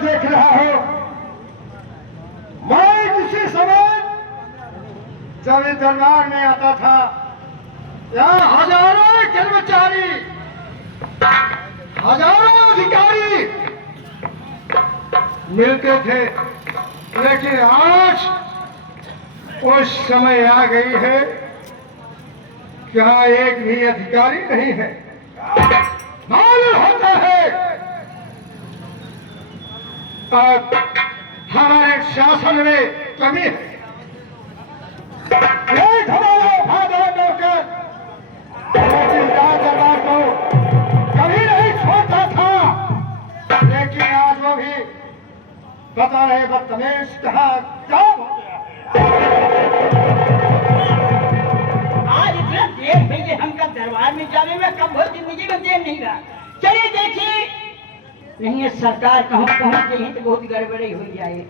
देख रहा हो, मैं किसी समय जब इस दरबार में आता था, यहाँ हजारों कर्मचारी, हजारों अधिकारी मिलते थे, लेकिन आज उस समय आ गई है कि यहाँ एक भी अधिकारी नहीं है। मालूम होता है अब हमारे शासन में कमी है। एक हमारा वफादार नौकर लेकिन राजदरबार को कभी नहीं छोड़ता था, लेकिन आज वो भी पता नहीं बदतमीज कहाँ क्या हो गया। आज इतना देर हो गई हमका दरबार में जाने में, कब हो जिंदगी में देर नहीं रहा। चलिए देखिए, नहीं है सरकार कहाँ पहुंच गई है तो बहुत गड़बड़ी हो जाए।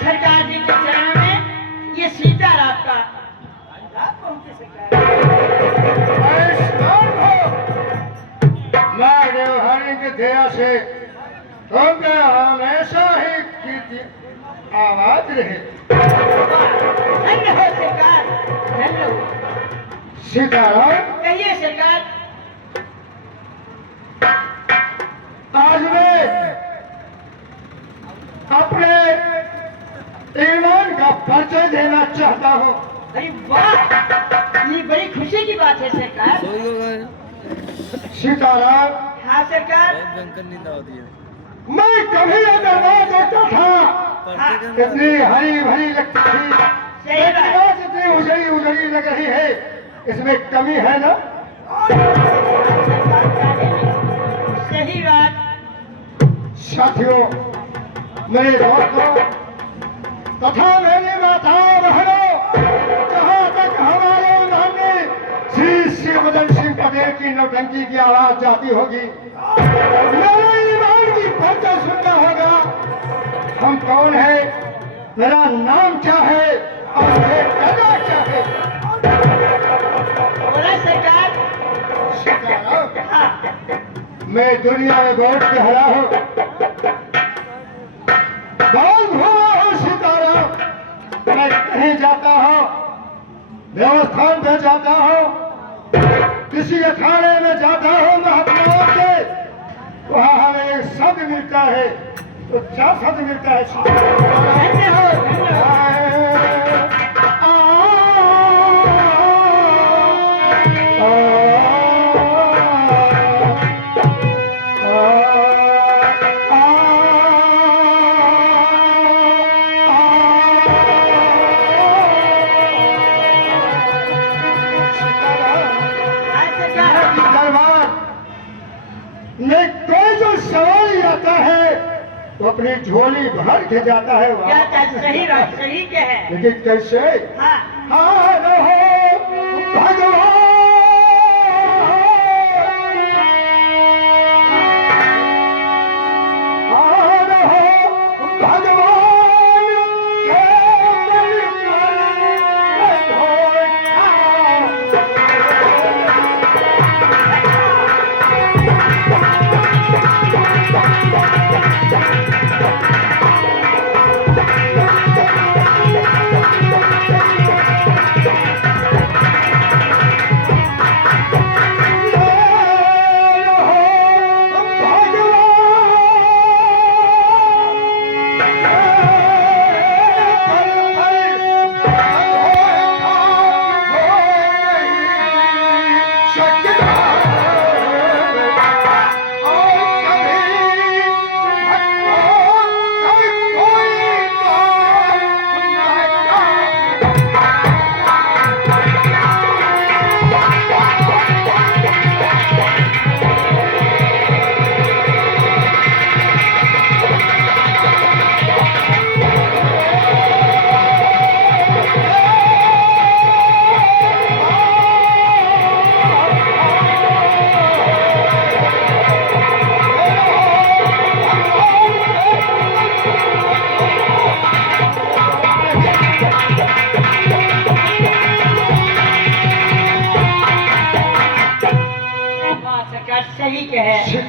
सरकार जी के चरण में ये सीताराम का मैं देवहानी की दया से तुमने हमेशा ही कीर्ति आवाज रहे। धन्य हो सरकार, धन्य हो। सीताराम, कहिए सरकार। आज मैं अपने ईमान का परिचय देना चाहता हूँ। अरे वाह, ये बड़ी खुशी की बात है सरकार। सीताराम, हाँ सरकार। मैं कभी यह दरबार देखता था, कितनी हरी भरी लगती थी, सही बात। आज इतनी उजड़ी उजड़ी लग रही है, इसमें कमी है ना? सही बात। साथियों, मेरे दोस्तों तथा मेरी माताओं बहनों, जहाँ तक हमारे माननीय श्री शिवदन सिंह पटेल की नौटंकी की आवाज जाती होगी, मेरे ईमान की परिचय सुनना होगा। हम कौन है, मेरा नाम क्या है और ये करना क्या है? बोला सरकार। सीताराम, हाँ। मैं दुनिया में बहुत गहरा हूँ, बहुत घूमा हूँ सीताराम। मैं कहीं जाता हूँ, देवस्थान पे जाता हूँ, किसी अखाड़े में जाता हूँ महात्माओं के, वहाँ हमें एक शब्द मिलता है, तो क्या शब्द मिलता है? धन्य हो, धन्य हो। हाँ सरकार। दरबार में कोई जो सवाल आता है वो अपनी झोली भर के जाता है क्या वहाँ। क्या सही बात, सही क्या है। लेकिन कैसे? हाँ। हार हो भगवान, हार हो भगवान के बल पर धोखा।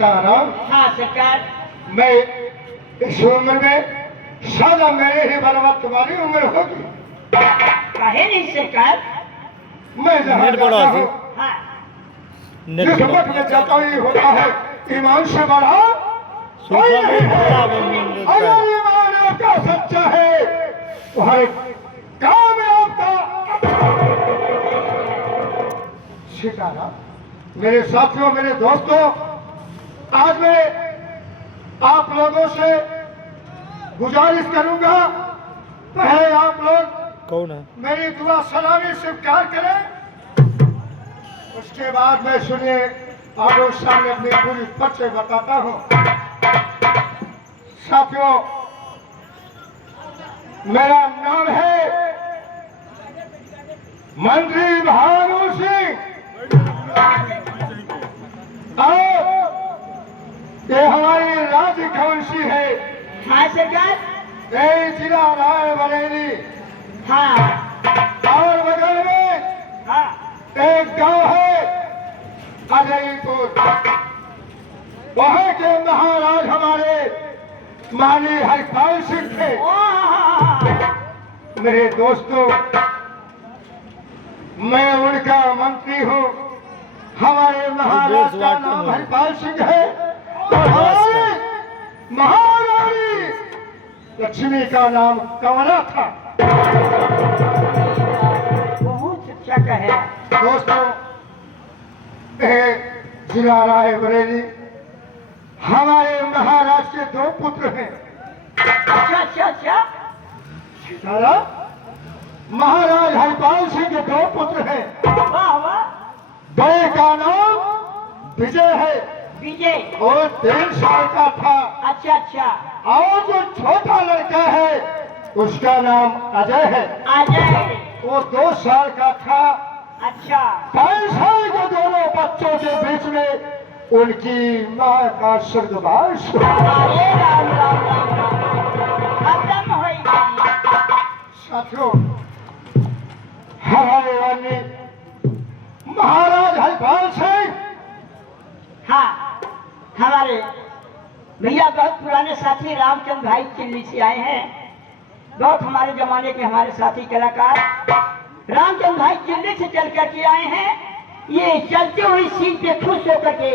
सीताराम, हाँ सरकार। मैं इस उम्र में सादा मेरे ही बलवत तुम्हारी उम्र होगी। कहे नहीं सरकार। मैं जहाँ नेट बड़ा जाता है। हूँ, हाँ जिस वक्त में जाता ही होता है, ईमान से बड़ा कोई सूखा नहीं भी है। बड़ा बन जाता अगर है। ईमान आपका सच्चा है तो हर काम में आपका शिकारा। मेरे साथियों, मेरे दोस्तों, आज मैं आप लोगों से गुजारिश करूंगा, पहले आप लोग कौन है? मेरी दुआ सलामी स्वीकार करें, उसके बाद मैं सुनिए आप सामने अपनी पूरी परिचय बताता हूं। साथियों, मेरा नाम है मंत्री भानु सिंह और ये हमारी राज्य कौंसी है, हाँ सरकार। ये जिला रायबरेली हाँ और बगल में हाँ एक गांव है अजयपुर, वहां के महाराज हमारे मानी हरपाल सिंह थे। मेरे दोस्तों, मैं उनका मंत्री हूँ। हमारे महाराज का नाम हरपाल सिंह है और हमारी महारानी लक्ष्मी का नाम कमला था। बहुत अच्छा कहे। दोस्तों, जिला रायबरेली हमारे महाराज के दो पुत्र हैं। अच्छा अच्छा अच्छा। दादा, महाराज हरपाल सिंह के दो पुत्र हैं। वाह वाह। दो का नाम विजय है विजय। और 3 साल का था, अच्छा अच्छा। और जो छोटा लड़का है उसका नाम अजय है, अजय। वो 2 साल का था। अच्छा। 5 साल के दोनों बच्चों के बीच में उनकी माँ का स्वर्गवास। अरे राम राम राम राम। खत्म हो गई। साथियों, हमारे वाले महाराज हरपाल सिंह, हाँ हमारे भैया बहुत पुराने साथी रामचंद्र भाई दिल्ली से आए हैं। बहुत हमारे जमाने के हमारे साथी कलाकार रामचंद्र भाई दिल्ली से चल करके आए हैं। ये चलती हुई सीट पे खुश होकर के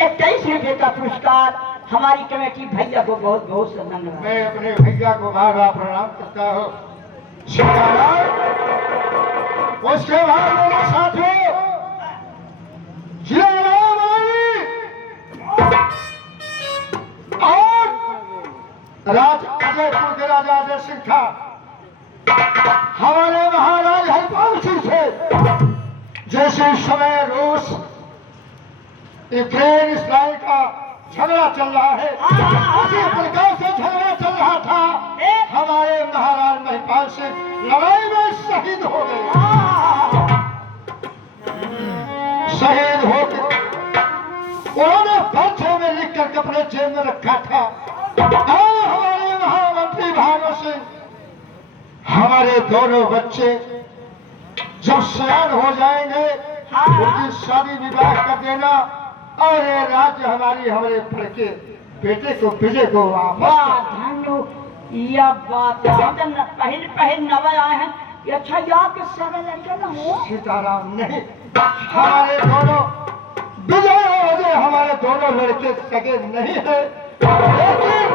21 रुपये का पुरस्कार हमारी कमेटी भैया को बहुत बहुत धन्यवाद। मैं अपने भैया को बार बार प्रणाम करता हूँ। सीताराम, उसके बाद मेरे साथियों, जिला रायबरेली और राज अजयपुर के राजा अजय सिंह था। हमारे महाराज हरपाल सिंह थे। जैसे इस समय रूस यूक्रेन इसराइल का झगड़ा चल रहा है, उसी प्रकार से झगड़ा चल रहा था। हमारे महाराज महिपाल सिंह लड़ाई में शहीद हो गए। शहीद होकर उन्होंने पर्चे में लिख करके अपने जेब में रखा था। और हमारे महामंत्री भानु सिंह, हमारे दोनों बच्चे जब सयान हो जाएंगे उनकी शादी विवाह कर देना और ये राज्य हमारे फड़के बेटे को विजय को वापस। यह बात है। हम तो पहले पहले नवे आए हैं। ये अच्छा याद के सारे लड़के ना हो। सीताराम नहीं, हमारे दोनों विजय और अजय हमारे दोनों लड़के सगे नहीं है, लेकिन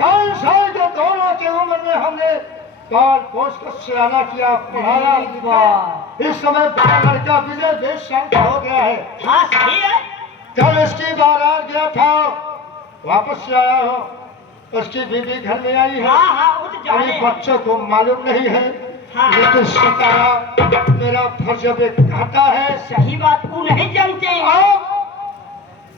5 साल के दोनों की उम्र में हमने पाल पोष को सियाना किया, पढ़ाया। इस समय बड़ा लड़का विजय 20 साल का हो गया है। हाँ सही है। कल इसकी बारात गया था, वापस से आया हो, उसकी बीवी घर में आई है। हाँ हाँ वो तो जाने अभी हैं। बच्चों को मालूम नहीं है, हाँ। लेकिन सीताराम मेरा फर्ज अब कहता है। सही बात को नहीं जानते। आप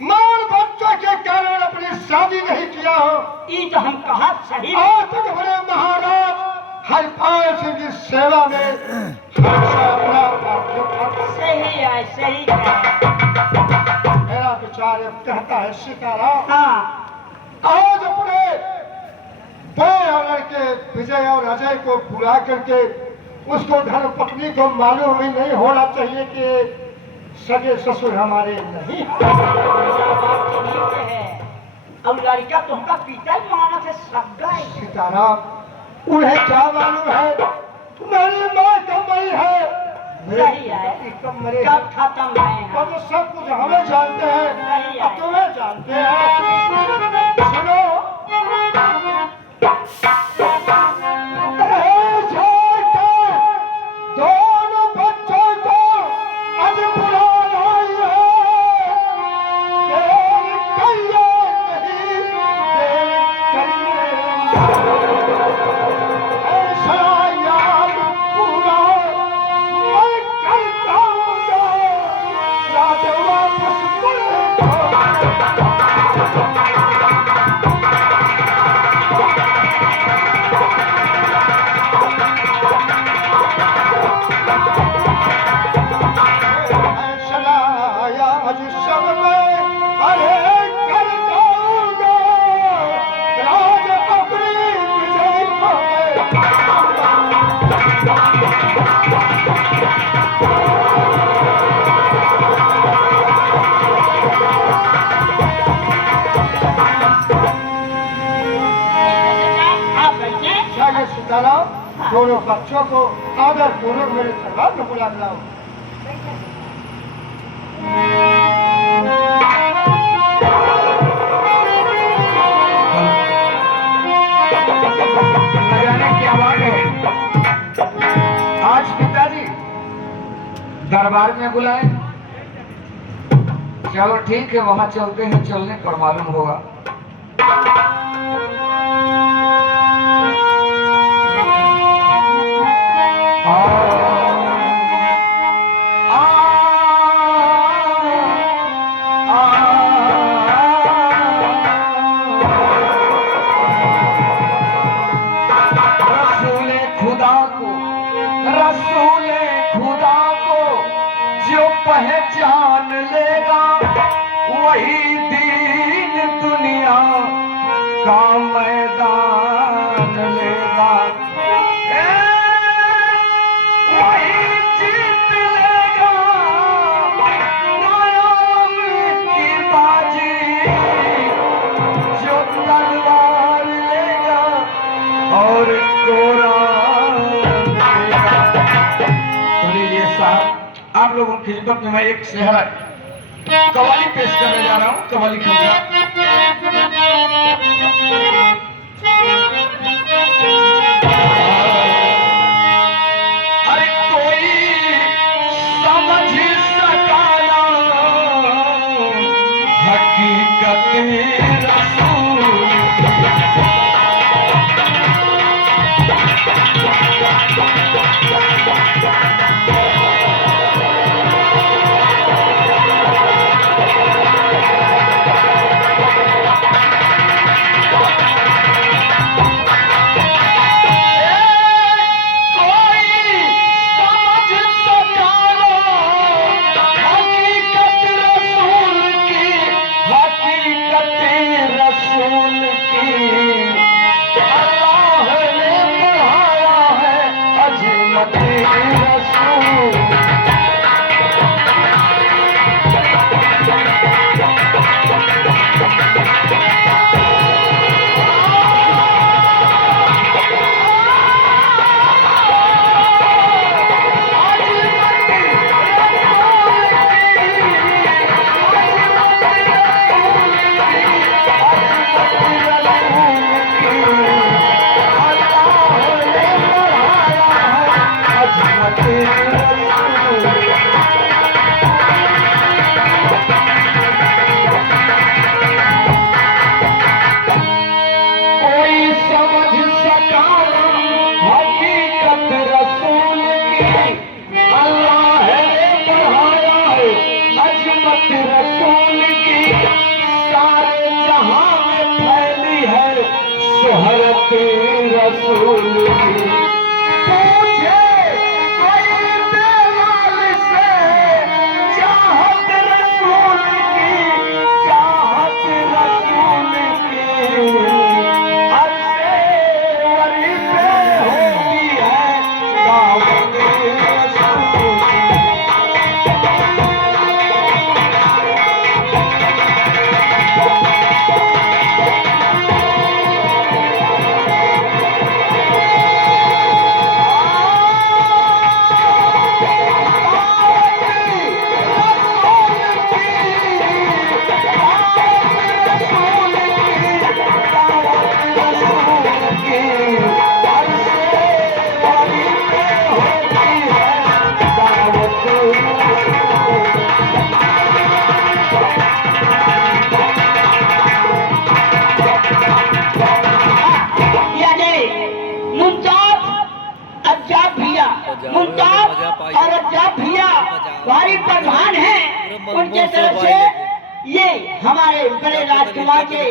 मान बच्चों के कारण अपनी शादी नहीं किया हो। ये तो हम कहा सही। आज तक बड़े महाराज हरपाल सिंह की सेवा में हमेशा अपना सही है सही है। मेरा विचार ये कहता है सीताराम, हाँ आज अपने दो लड़के विजय और अजय को बुला करके उसको धर्म पत्नी को मालूम ही नहीं होना चाहिए कि सगे ससुर हमारे नहीं। बात ठीक है। और लड़का तुमका पिता ही माना थे सगा है। सीताराम उन्हें क्या मालूम है मेरी माँ कब मरी है सही है, कब मरे कब खत्म है। तो सब कुछ हमें जानते हैं अब तुम्हें जानते हैं। सुनो दोनों बच्चों को आज बुला लाई है देर करिए नहीं देर करिए ऐसा याद पूरा मैं कर जाऊंगा याद वापस मुड़े दोनों बच्चों को आदर पूर्वक मेरे दरबार में बुला लाओ। न जाने क्या बात है, आज पिताजी दरबार में बुलाए। चलो ठीक है, वहां चलते हैं, चलने पर मालूम होगा। पहचान लेगा वही दीन दुनिया का मैदान लेगा, वही जीत लेगा नायाब की बाजी, जो तलवार लेगा और कुरान लेगा। तो ये साहब आप लोगों की खिदमत में मैं एक शहर कवाली पेश करने जा रहा हूँ। कवाली खंजा अरे कोई समझ सका ना हकीकत रसूल शोहरत रसूल की पूछे कोई बेलाल से चाहत रसूल की, चाहत रसूल की अरसे वरी पे होती है दावत रसूल की। इनके तरफ से ये हमारे बड़े राजकुमार के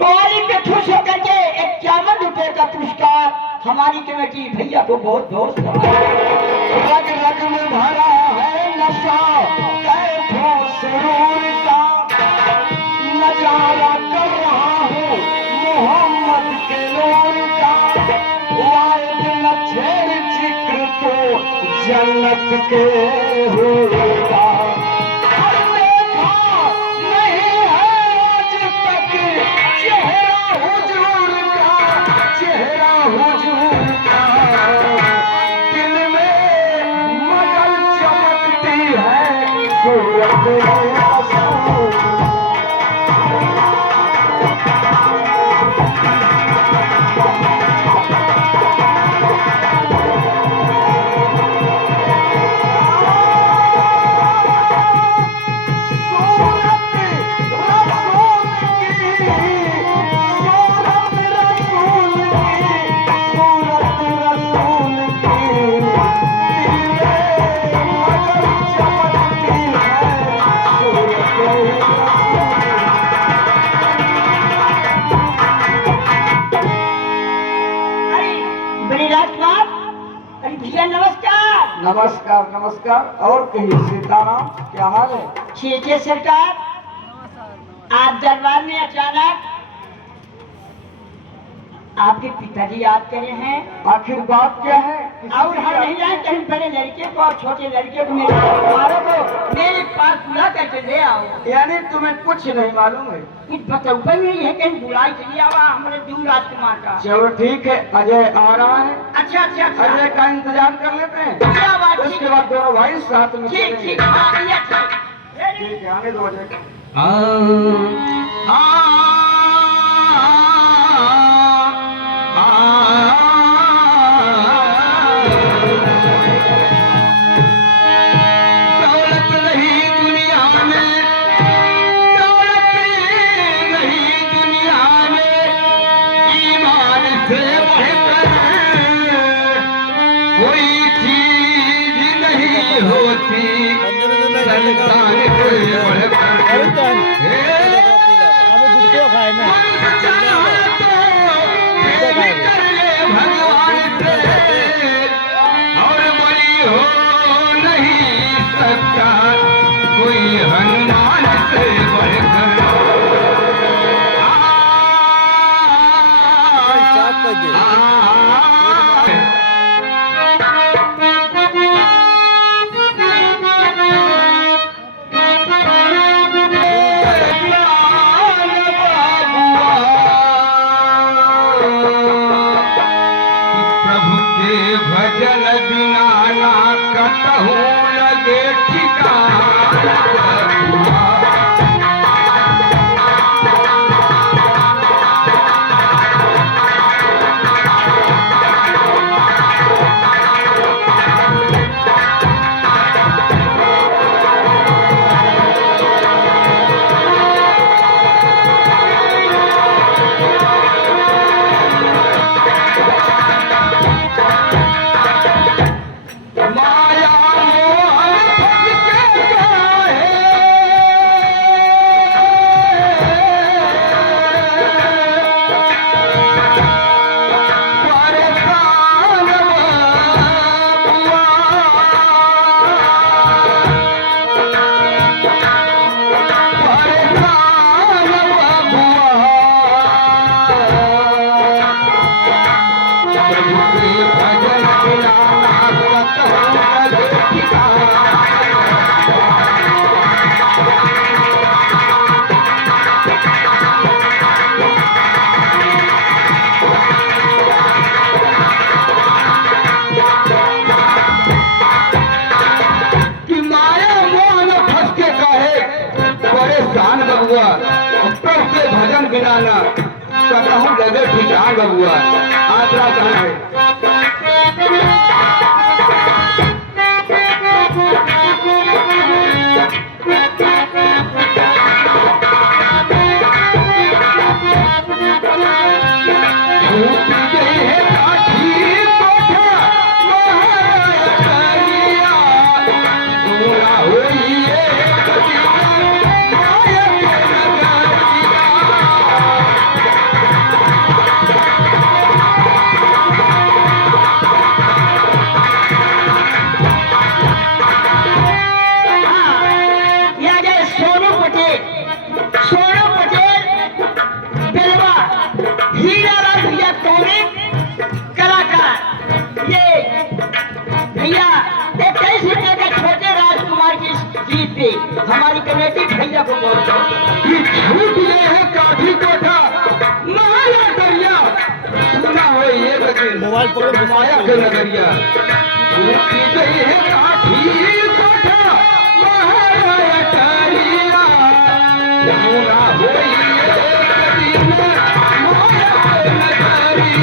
पारी पे खुश होकर के 51 रुपए का पुरस्कार हमारी कमेटी भैया को बहुत बहुत रग रग में भरा है नशा कैफो सुरूर का, नजारा कर रहा हूँ मोहम्मद के नूर का, वायद न छेड़ जिक्र तो जन्नत के होगा। और देखा नहीं है आज तक चेहरा हुजूर का, चेहरा हुजूर का, दिल में मगर चमकती है सूरत रसूल। बड़े राजकुमार, अरे भैया नमस्कार। नमस्कार नमस्कार। और कहिए सीताराम, क्या हाल है? ठीक है सरकार, आज दरबार में अचानक आपके पिताजी याद करे हैं। आखिर बात क्या है? और हम नहीं जाए कहीं बड़े लड़के को और छोटे लड़के को मेरे मारो को मेरे पास बुला करके ले आओ। यानी तुम्हें कुछ नहीं मालूम है? कुछ बताऊँ नहीं है, कहीं बुलाई चली आवा हमारे दूर राजकुमार का। चलो ठीक है, अजय आ रहा है, अच्छा अच्छा अच्छा, अजय का इंतजार कर लेते हैं। क्या बात, ठीक उसके बाद दोनों भाई साथ में ठीक चलेंगे। ठीक, हाँ ये ठीक। ठीक है, आने दो अजय को। दौलत नहीं दुनिया में, दौलत नहीं दुनिया में, ईमान से बढ़कर कोई चीज नहीं होती, संतान से बढ़कर। भगवान से और बड़ी हो नहीं सकता कोई हनुमान से बढ़कर। प्रभु के भजन बिना ना कतहु लगे ठिकाना। माया मोह फंस के काहे, परेशान प्रभु के भजन बिना ना कतहु लगे ठिकाना। कि माया मोह न फंस के काहे परेशान बबुआ, प्रभु के भजन बिना ना कतहु लगे ठिकान बबुआ। आसरा कहाँ है? छूट गई है काठी कोठा महाराज करिया, पूरा हुई है माया के नगरिया टूटी गई है काठी कोठा महाराया टरिया पूरा होई एक दिन माया के नगरिया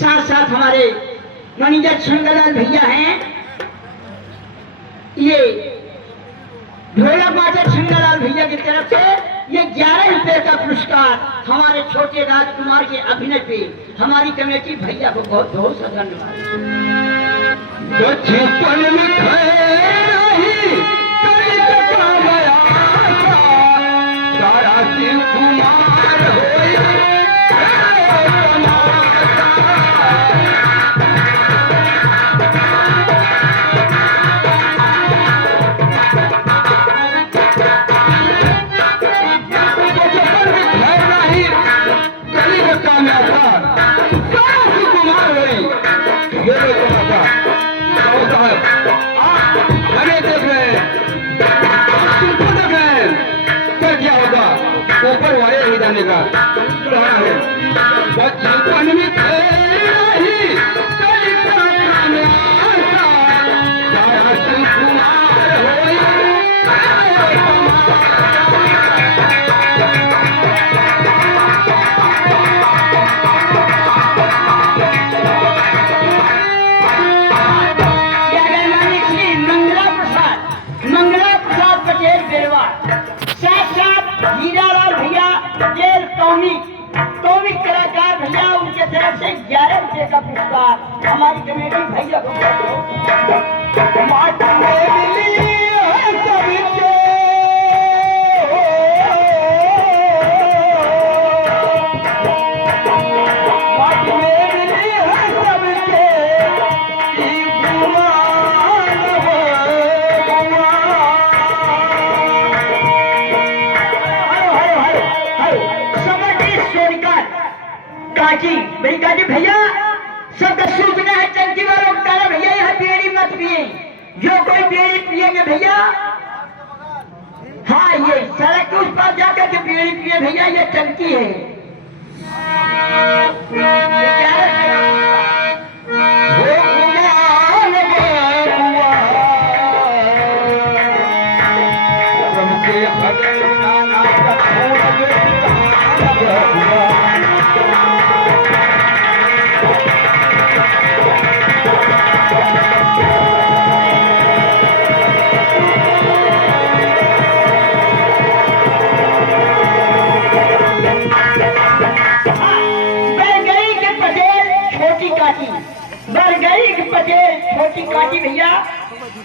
साथ साथ हमारे मैनेजर छंगलाल भैया हैं। ये ढोलक मास्टर छंगलाल भैया की तरफ से ये 11 रुपए का पुरस्कार हमारे छोटे राजकुमार के अभिनय पे हमारी कमेटी भैया को बहुत बहुत सा धन्यवाद। बचपन में खैराही कलकत्ता गया सारा शिव कुमार होए ऊपर वाले ही जाने का है बचपन में खैराही कलकत्ता में आसा सारा शिव कुमार होए कॉमिक कलाकार भैया उनके तरफ से 11 रुपए का पुरस्कार हमारी कमेटी भैया को काजी मेरी काजी भैया सबका सूचना है टंकी वालों को डाला भैया यहाँ बीड़ी मत पिए जो कोई बीड़ी पिएंगे भैया हाँ ये सड़क के उस पार जाकर के बीड़ी पिए भैया ये टंकी है छोटी काटी भैया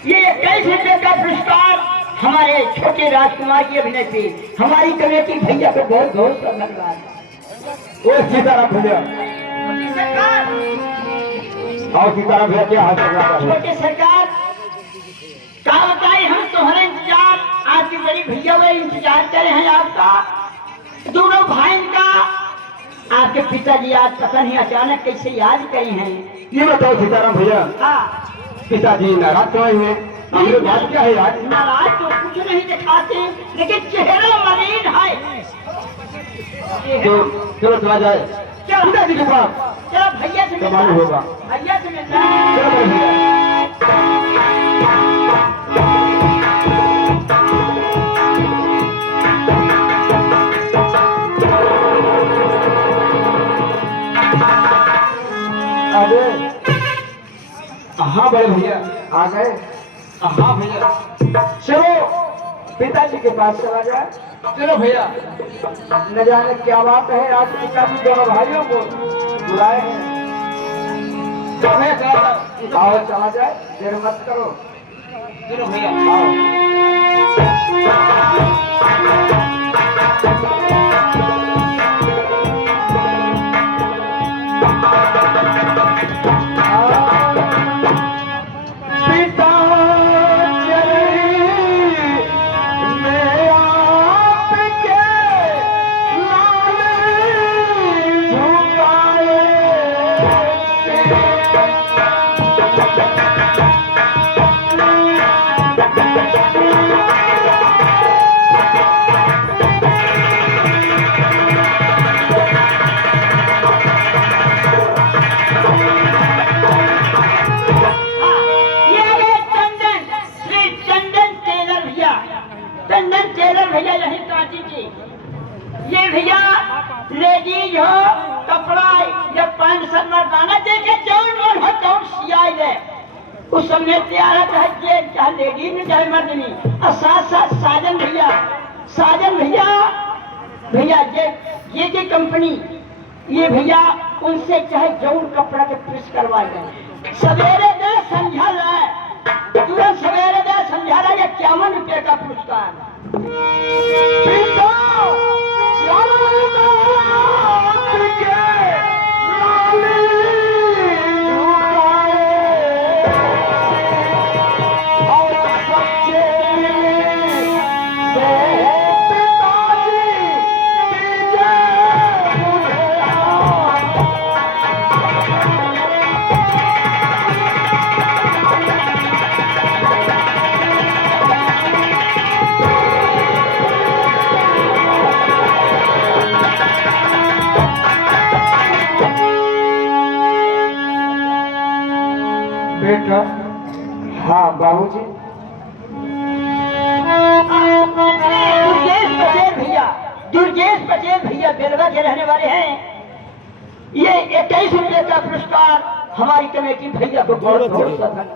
ये 21 रुपए का पुरस्कार हमारे छोटे राजकुमार की अभिनय पे हमारी कमेटी भैया को बहुत बहुत धन्यवाद। ओ सीताराम भैया आओ सीताराम भैया क्या हाल चल रहा है? छोटे सरकार क्या बताए हम तुम्हारे इंतजार आपकी बड़ी भैया वो इंतजार करे हैं आपका दोनों भाई का आपके आपके पिताजी आज पता नहीं अचानक कैसे याद करी हैं। ये बताओ सीताराम भैया, हाँ, पिताजी नाराज क्यों हुए? हमने बात क्या है आज? नाराज तो कुछ नहीं दिखाते, लेकिन चेहरा मलिन है। तो चलो चला जाए चलो पिताजी के पास, चलो भैया से तो मालूम होगा। भैया से मिलना चलो बड़े भैया। अरे हाँ बड़े भैया आ गए। हाँ भैया, चलो पिताजी के पास चला जाए। चलो भैया। न जाने क्या बात है, आज पिताजी दोनों भाइयों को बुलाए हैं। चलो भैया चला जाओ। आओ चला जाए, देर मत करो। चलो भैया आओ। भैया यही कांची की। ये भैया लेडीज हो कपड़ा या पैंट शर्ट मर्दाना देखे जौन मन हो तौन सियाई ले। उस समय तैयार है चाहे लेडीज में चाहे मर्द में। और साथ साथ साजन भैया भैया ये कंपनी ये भैया उनसे चाहे जौन कपड़ा के प्रेस करवाए गए। सवेरे दे संझा लाए, तुरंत सवेरे दे संझा लाए। 51 रुपये का पुरस्कार। बेटा। हाँ बाबूजी। दुर्गेश पटेल भैया बेलवा के रहने वाले हैं। ये 21 रुपये का पुरस्कार हमारी कमेटी भैया को बहुत बहुत धन्यवाद।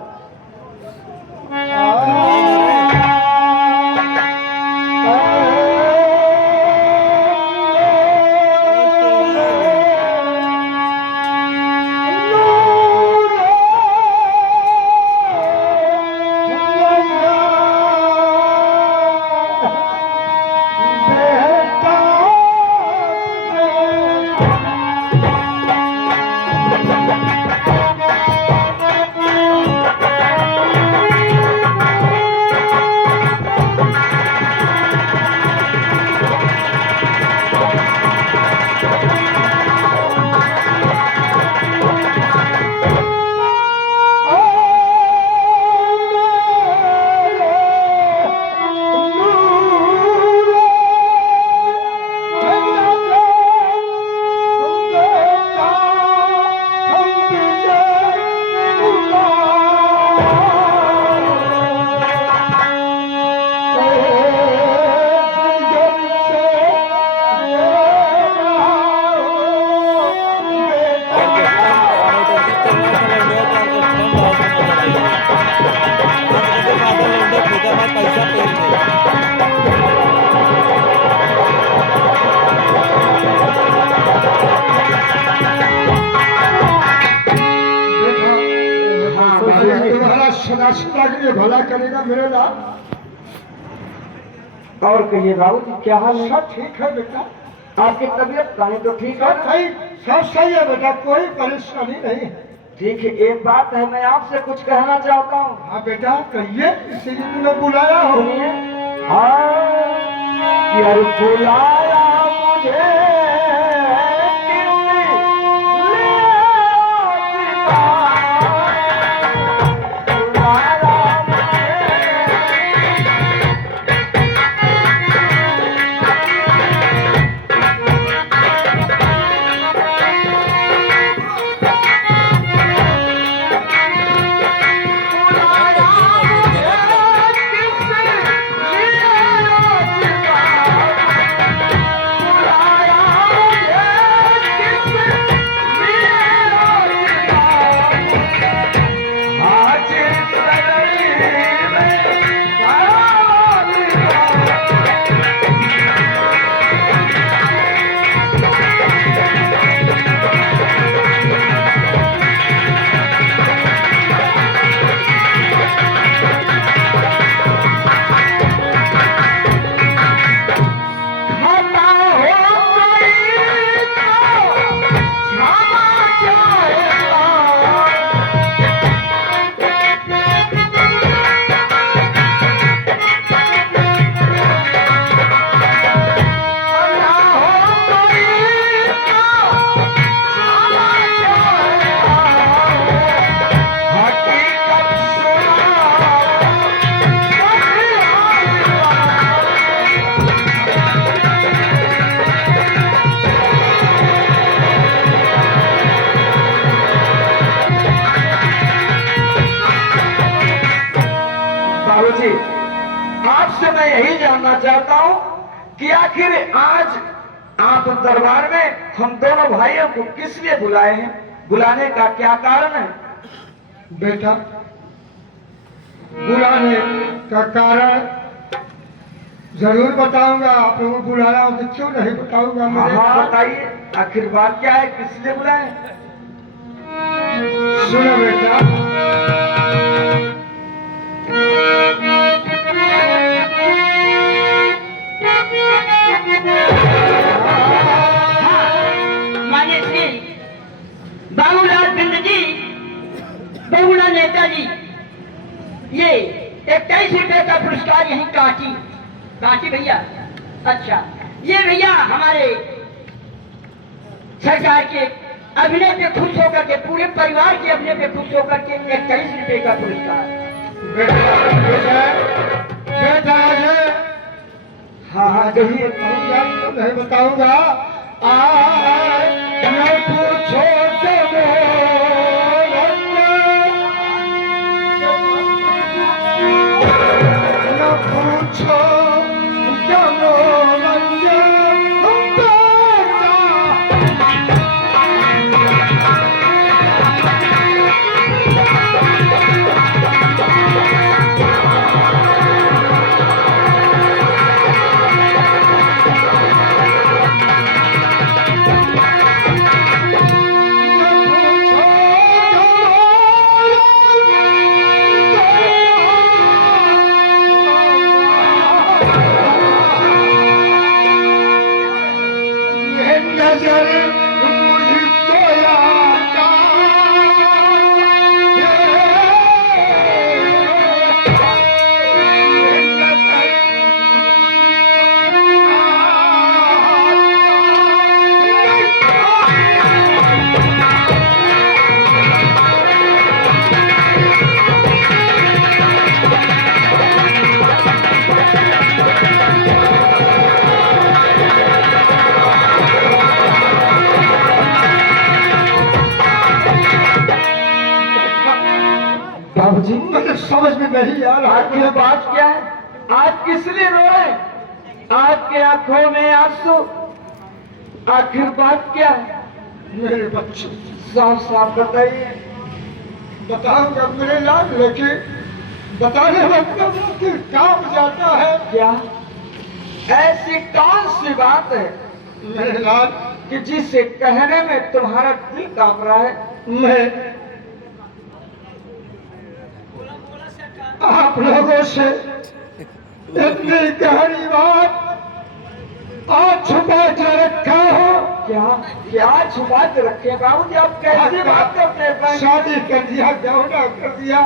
सदा के लिए भला करेगा मेरे लाल। और कहिए बाबूजी क्या हाल है? सब ठीक है बेटा। आपकी तबीयत पानी तो ठीक है? सब सही है बेटा, कोई परेशानी नहीं है। ठीक है, एक बात है, मैं आपसे कुछ कहना चाहता हूँ। हाँ बेटा कहिए, इसीलिए मैं बुलाया हूँ। हाँ, यार बुलाया मुझे किसने यही जानना चाहता हूँ कि आखिर आज आप दरबार में हम दोनों भाइयों को किस लिए बुलाए हैं? बुलाने का क्या कारण है? बेटा, बुलाने का कारण जरूर बताऊंगा। आप लोगों को बुलाया हो तो क्यों नहीं बताऊंगा? हाँ मेरे हाँ, बताइए आखिर बात क्या है, किस लिए बुलाए? सुनो बेटा, मान्य श्री बाबूलाल बिंद जी, बहुगुणा नेताजी, ये 21 रुपए का पुरस्कार यहीं काटी काटी भैया। अच्छा, ये भैया हमारे सरकार के अभिनय पे खुश होकर के, पूरे परिवार के अभिनय पे खुश होकर के 21 रुपए का पुरस्कार। बेटा है। हाँ हाँ, कहिए। कहूँगा तो नहीं बताऊंगा। न पूछो तो न पूछो बाबूजी, मुझे समझ में नहीं आ रहा। आखिर बात क्या है? आज किस लिए रो रहे? आपके आंखों में आंसू, आखिर बात क्या है? मेरे बच्चे, साफ साफ बताइए। बताऊंगा मेरे लाल, लेकिन बताने लगता फिर काम जाता है। क्या ऐसी कौन सी बात है मेरे लाल, कि जिसे कहने में तुम्हारा दिल कांप रहा है? मैं आप लोगों से इतनी गहरी बात आज छुपा के रखा हो। क्या क्या छुपा के रखे बाबूजी? आप कैसी बात करते हैं? शादी कर दिया, गौना कर दिया,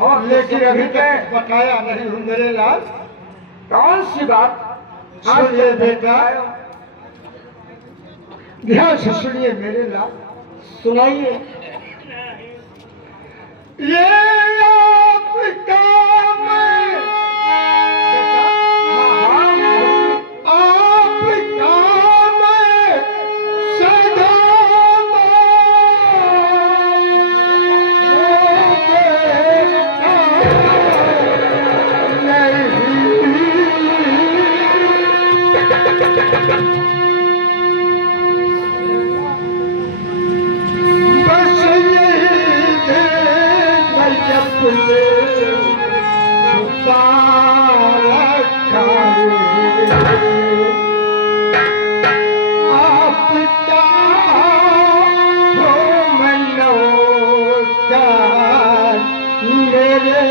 और लेकिन अभी तक बताया नहीं हूँ मेरे लाल। कौन सी बात? सुनिए बेटा, ध्यान से सुनिए मेरे लाल। सुनाइए। ये आपका मैं, आपका मैं सदा बस यही छुपा रखा आपका हो मनोकार मेरे।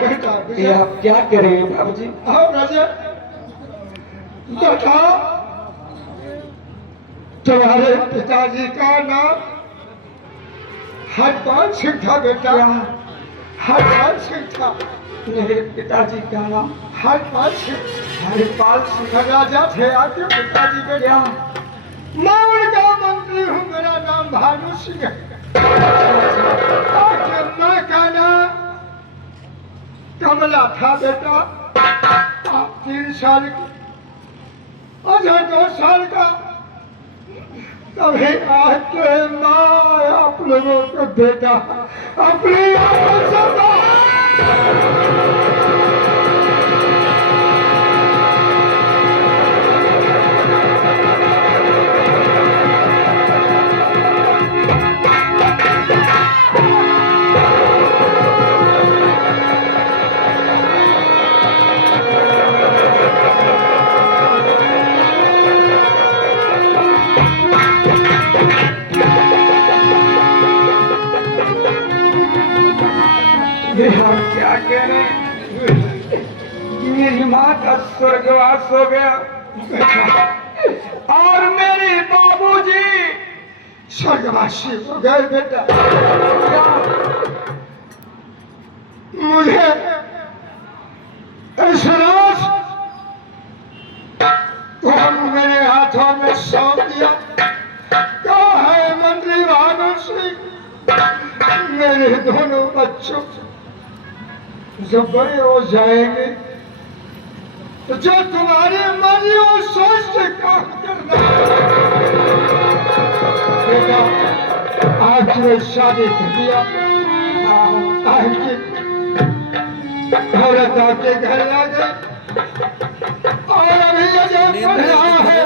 बेटा ये आप क्या करें बाबूजी? हाँ राजा बेटा तुम्हारे पिताजी का नाम हरपाल सिंह था बेटा। हरपाल सिंह था। मेरे पिताजी का नाम हरपाल सिंह हरिपाल सिंह। राजा थे आपके पिताजी के। क्या? मैं का मंत्री हूँ, मेरा नाम भानु सिंह है। आपके माँ का नाम कमला था बेटा। आप 3 साल की, अजय 2 साल का। तभी आपके माँ आप लोगों को बेटा अपनी आंखों से ये हम क्या कह रहे हैं? मेरी माँ का स्वर्गवास हो गया और मेरे बाबूजी स्वर्गवासी हो गए बेटा। मुझे इस रात तुम मेरे हाथों में सौंप दिया। कहा है मंत्री भानु सिंह, मेरे दोनों बच्चों जब बड़े हो जाएंगे तो जो तुम्हारी मर्जी हो सोच के काम करना। बेटा आज तुम्हें शादी कर दिया। आज की औरत आपके घर आ गई और अभी अजय पढ़ रहा है।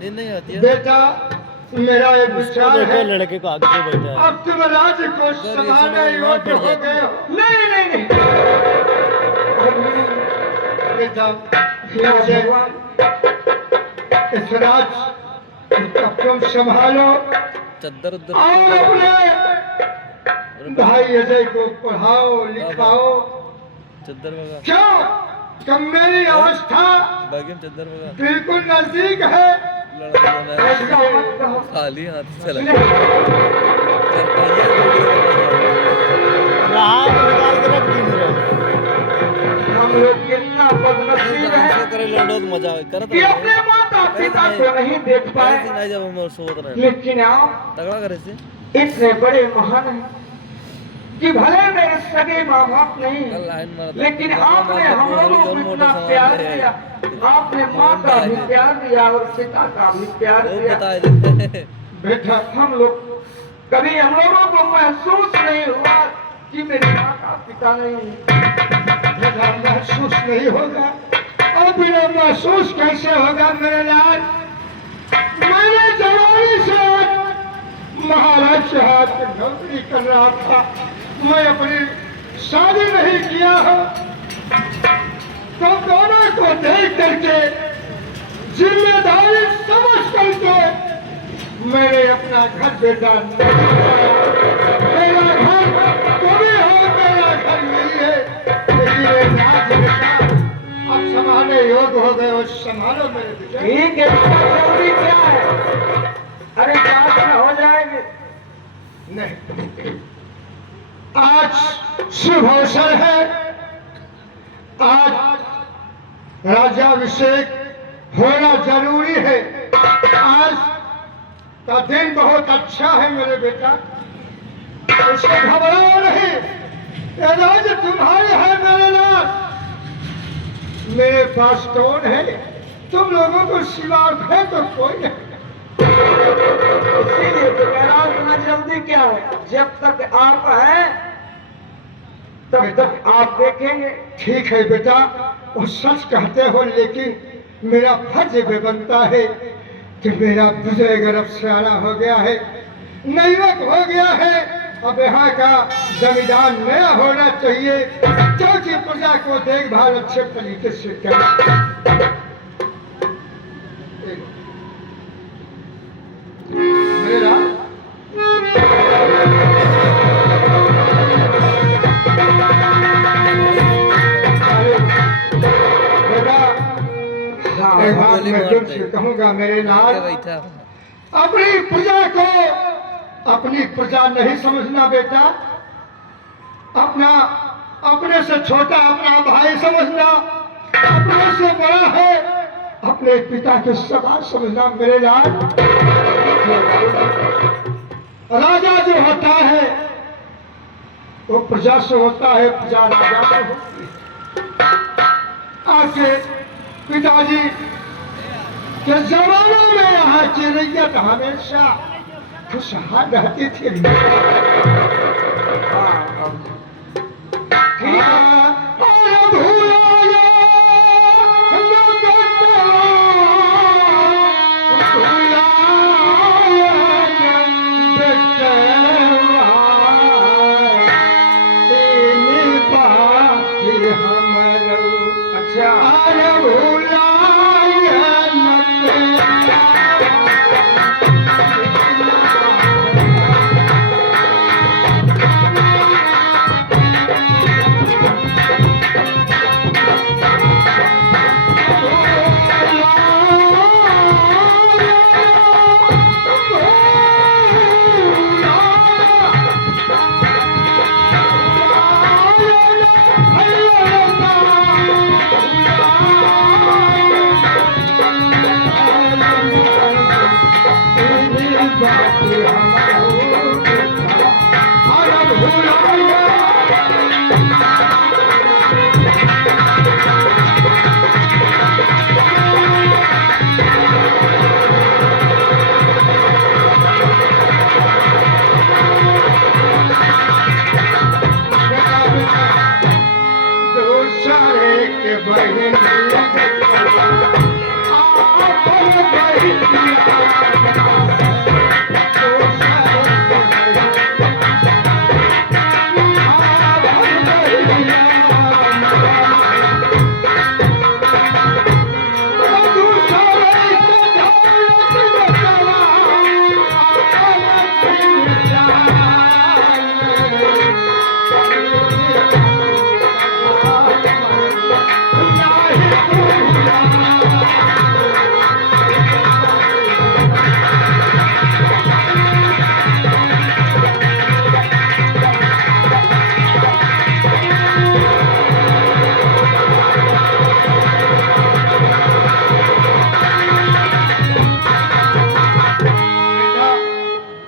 नींद नहीं आती है? बेटा मेरा एक विचार है, लड़के को आगे बैठा है। अब तुम राज्य को संभालने योग्य हो गए हो। नहीं नहीं नहीं बेटा मुझे इस राज्य को तुम संभालो चद्दर उद्दर और अपने भाई अजय को पढ़ाओ लिखाओ। चद्दर बगा क्यों तुम मेरी अवस्था बागी चद्दर बगा बिल्कुल नजदीक है। लड़का ऐसा बनाया मत कहो। खाली हाथ चला नहीं। हम लोग कितना बदनसीब है करे लड़ो तो मजा आवे करत कि अपने माता पिता को नहीं देख पाए, नहीं जब हम सोत रहे लेकिन आप तगड़ा करे से इतने बड़े महान हैं कि भले मेरे सगे माँ बाप नहीं, कल लाइन मारा था। लेकिन आपने हम लोगों को इतना प्यार दिया। आपने माँ का भी प्यार दिया और पिता का भी प्यार वो दिया। बता दे बेटा हम लोग कभी हम लोगों को महसूस नहीं हुआ कि मेरे माँ का पिता नहीं है। बेटा महसूस नहीं होगा और बिना महसूस कैसे होगा मेरे लाल। मैंने जवानी से महाराज के हाथ में नौकरी कर रहा था। मैं अपनी शादी नहीं किया हूँ तो दोनों को देख करके जिम्मेदारी समझ करके मैंने अपना घर बेटा मेरा घर तो भी हो, मेरा घर नहीं है, लेकिन ये राज बेटा अब संभालने योग्य हो गए और संभालो मेरे बेटे। ठीक है, इसका जरूरी क्या है? अरे जांच में हो जाएगी। नहीं, आज शुभ अवसर है। आज राज्याभिषेक होना जरूरी है। आज का दिन बहुत अच्छा है मेरे बेटा, इससे घबराओ नहीं। ये राज्य तुम्हारे है मेरे लाल। मेरे पास कौन है? तुम लोगों को सिवा है तो कोई नहीं। इसीलिए तो कह रहा हूं, इतना जल्दी क्या है? जब तक आप हैं तब तक आप देखेंगे। ठीक है बेटा, वो सच कहते हो, लेकिन मेरा फर्ज भी बनता है कि मेरा बुजुर्ग अरब सियाना हो गया है, नैवक हो गया है। अब यहाँ का जमींदार नया होना चाहिए, क्योंकि प्रजा को देखभाल अच्छे तरीके से करे। मेरे से कहूंगा मेरे लाल, बैठा अपनी प्रजा को अपनी प्रजा नहीं समझना बेटा, अपना अपने से छोटा अपना भाई समझना, अपने से बड़ा है अपने पिता के समान समझना मेरे लाल। राजा जो होता है वो प्रजा से होता है, प्रजा राजा से होती है। आपके पिताजी के जमाने में यहाँ की रैयत हमेशा खुशहाल रहती थी।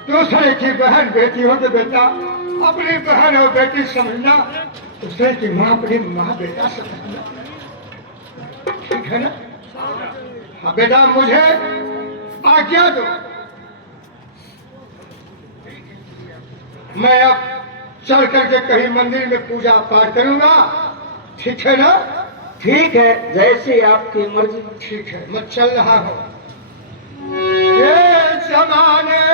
दूसरे की बहन बेटी हो तो बेटा अपनी बहन और बेटी समझना, दूसरे की माँ अपनी माँ बेटा समझना, ठीक है ना? हाँ बेटा मुझे आज्ञा दो, मैं अब चल करके कहीं मंदिर में पूजा पाठ करूंगा, ठीक है ना? ठीक है, जैसे आपकी मर्जी। ठीक है, मैं चल रहा हूँ। ये जमाने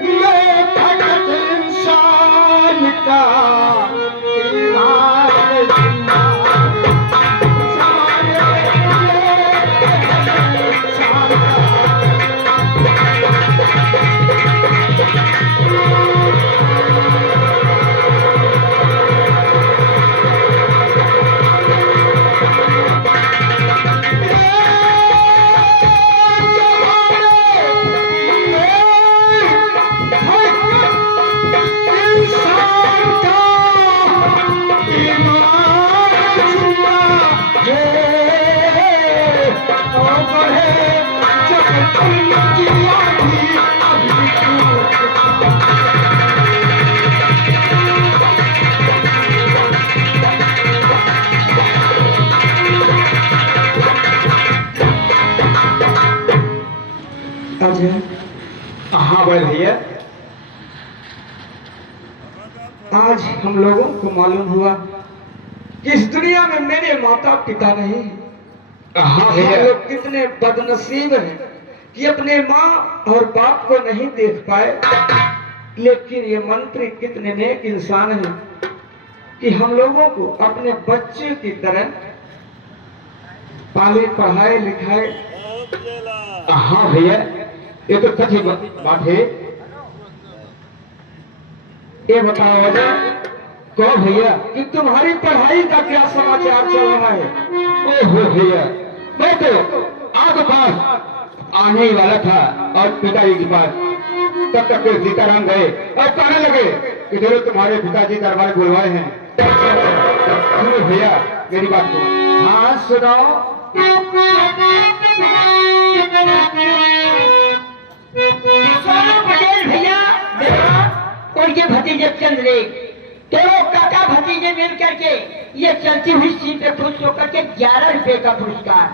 में भगत इंसान का ईमान जिंदाबाद। जमाने में भगत इंसान हाँ भाई भैया, आज हम लोगों को मालूम हुआ कि इस दुनिया में मेरे माता पिता नहीं। हाँ भैया, लोग कितने बदनसीब हैं कि अपने माँ और बाप को नहीं देख पाए, लेकिन ये मंत्री कितने नेक इंसान हैं कि हम लोगों को अपने बच्चे की तरह पाले पढ़ाए लिखाए। हाँ भैया, ये तो सच बात है। ये बताओ वजह कहो भैया कि तुम्हारी पढ़ाई का क्या समाचार चल रहा है? ओहो भैया, मैं तो आग पास आने ही वाला था और पिताजी के पास, तब तक के सीताराम गए और कहने लगे कि चलो तुम्हारे पिताजी दरबार बुलवाए हैं। सुनो भैया मेरी बात को। हाँ सुनाओ। सोनू पटेल भैया और ये भतीजे चंद्रे दोनों काका भतीजे मिल करके ये चलती हुई सीट पे खुश होकर के 11 रुपए का पुरस्कार।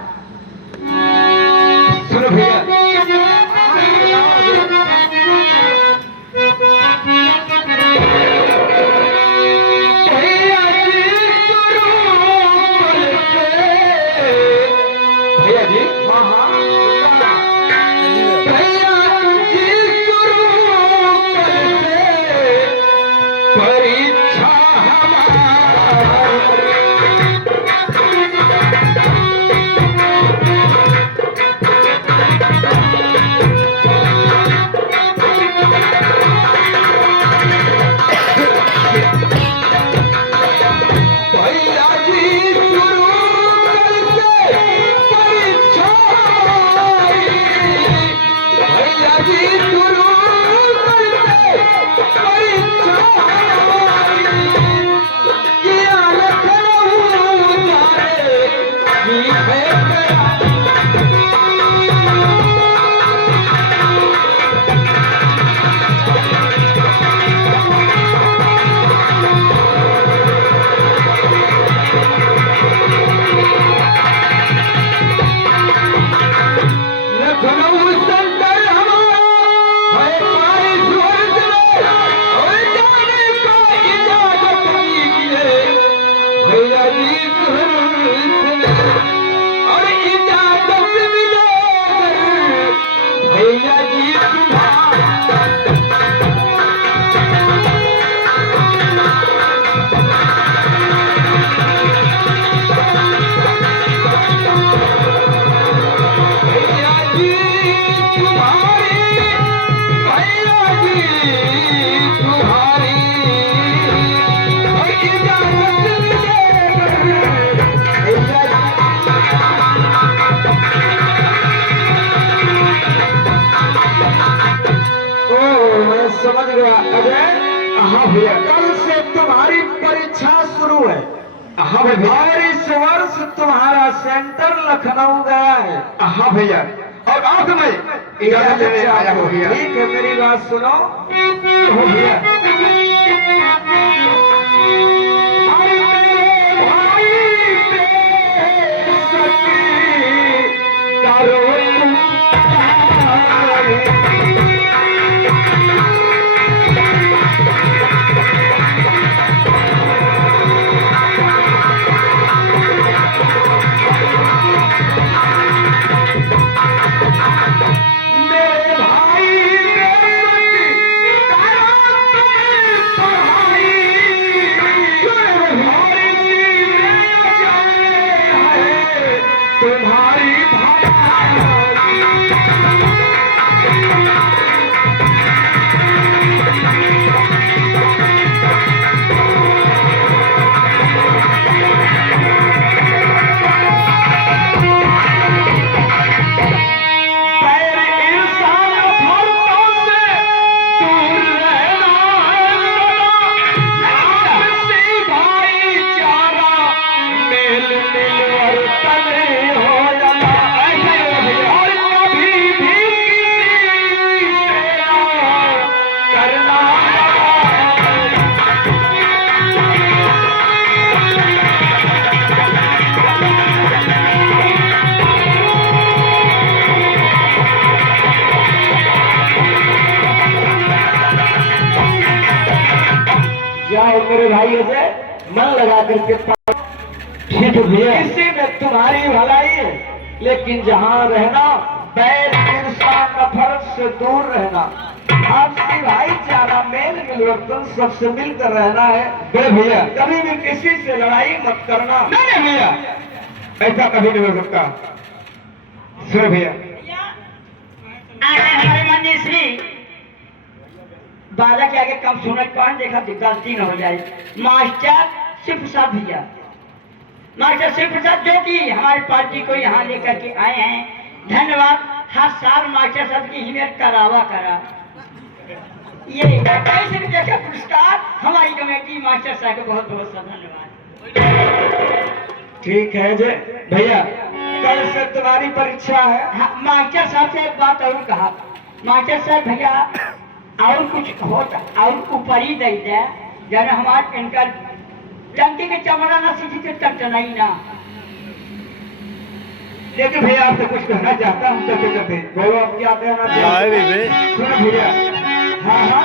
सुनो भैया, भैया जी। हाँ हाँ परीक्षा समझ गया अजय। हाँ भैया, कल से तुम्हारी परीक्षा शुरू है। हाँ भैया, और इस वर्ष तुम्हारा सेंटर लखनऊ गया है। हाँ भैया, और आज मैं इजाजत लेने आया हूँ भैया। ठीक है, मेरी बात सुनो। हो भैया, जाओ मेरे भाइयों से मन लगा करके ठीक भैया। इसी में तुम्हारी भलाई है, लेकिन जहाँ रहना बैर ईर्ष्या नफरत से दूर रहना, आपसी भाईचारा मेल मिलवर्तन सबसे मिलकर रहना है। बड़े भैया, कभी भी किसी से लड़ाई मत करना। नहीं भैया, ऐसा कभी नहीं हो सकता। सुन भैया, हमारे माननीय श्री बालक के आगे कम सुनत पान देखा तो गलती न हो जाए। मास्टर शिव प्रसाद भैया, मास्टर शिव प्रसाद जो कि हमारी पार्टी को यहाँ लेकर के आए हैं, धन्यवाद। हर साल मास्टर साहब की हिम्मत करावा करा। ये 21 रुपये का पुरस्कार हमारी कमेटी मास्टर साहब को बहुत बहुत धन्यवाद। ठीक है जय भैया, कल से तुम्हारी परीक्षा है। हाँ, मास्टर साहब से एक बात और कहा, मास्टर साहब भैया और कुछ होता और ऊपर ही दे दे, जब हमारे इनका टंकी के चमड़ा ना सीधी तो टंटना ही ना। लेकिन भैया आपसे कुछ कहना चाहता हूँ चलते चलते, बोलो आप क्या कहना चाहते हैं? सुनो भैया। हाँ हाँ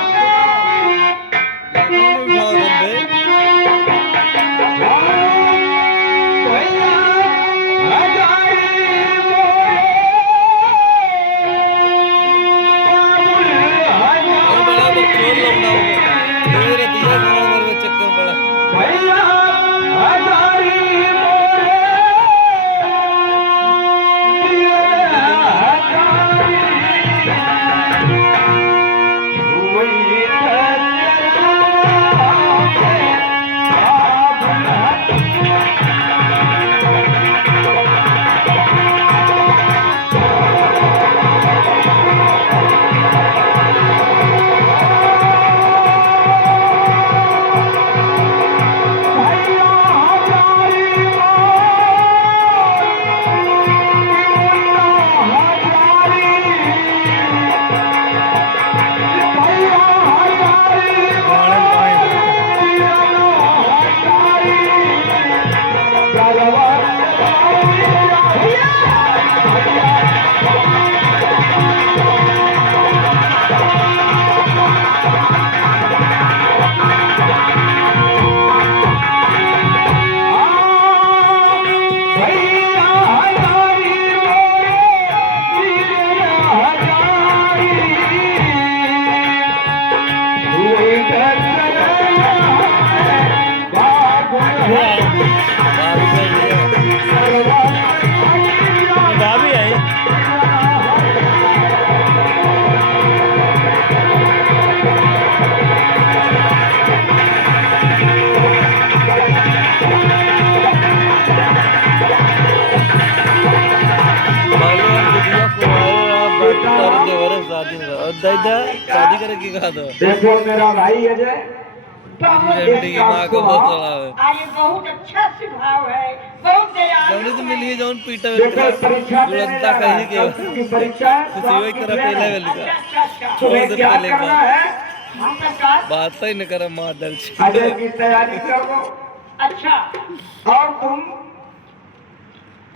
शादी करेगी कहा तो देखो मेरा भाई अजय, की माँ को बहुत लड़ाव है। अरे बहुत अच्छा स्वभाव है, बहुत दयालु जौन तो मिली जौन पीटा देखो परीक्षा देने बुलंदा जा रहा कहीं है, के कल की परीक्षा है, किसी वही तो तरह आप पहले निकले वाली ना। का अच्छा। तुम्हें बहुत क्या पहले करना बात। है? हाँ सरकार। बात ही न करे माँ दल अजय की तैयारी कर लो अच्छा और तुम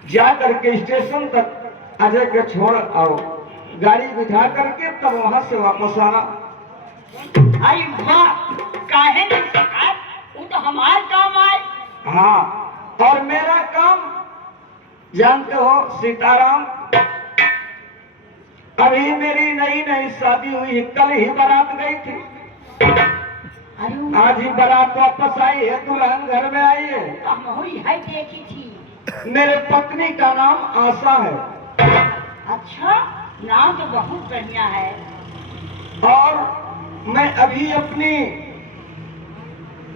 जा करके स्टेशन तक अजय को छोड़ आओ, गाड़ी बिठा करके तब वहां से वापस आना। अरे माँ काहे नहीं सरकार, वो तो हमारे काम आए। हाँ, और मेरा काम जानते हो सीताराम, अभी मेरी नई नई शादी हुई, कल ही बारात गई थी, अरे आज ही बारात वापस आई है, दुल्हन घर में आई है। हम हुई है देखी थी। मेरे पत्नी का नाम आशा है अच्छा, नाम तो बहुत बढ़िया है। और मैं अभी अपनी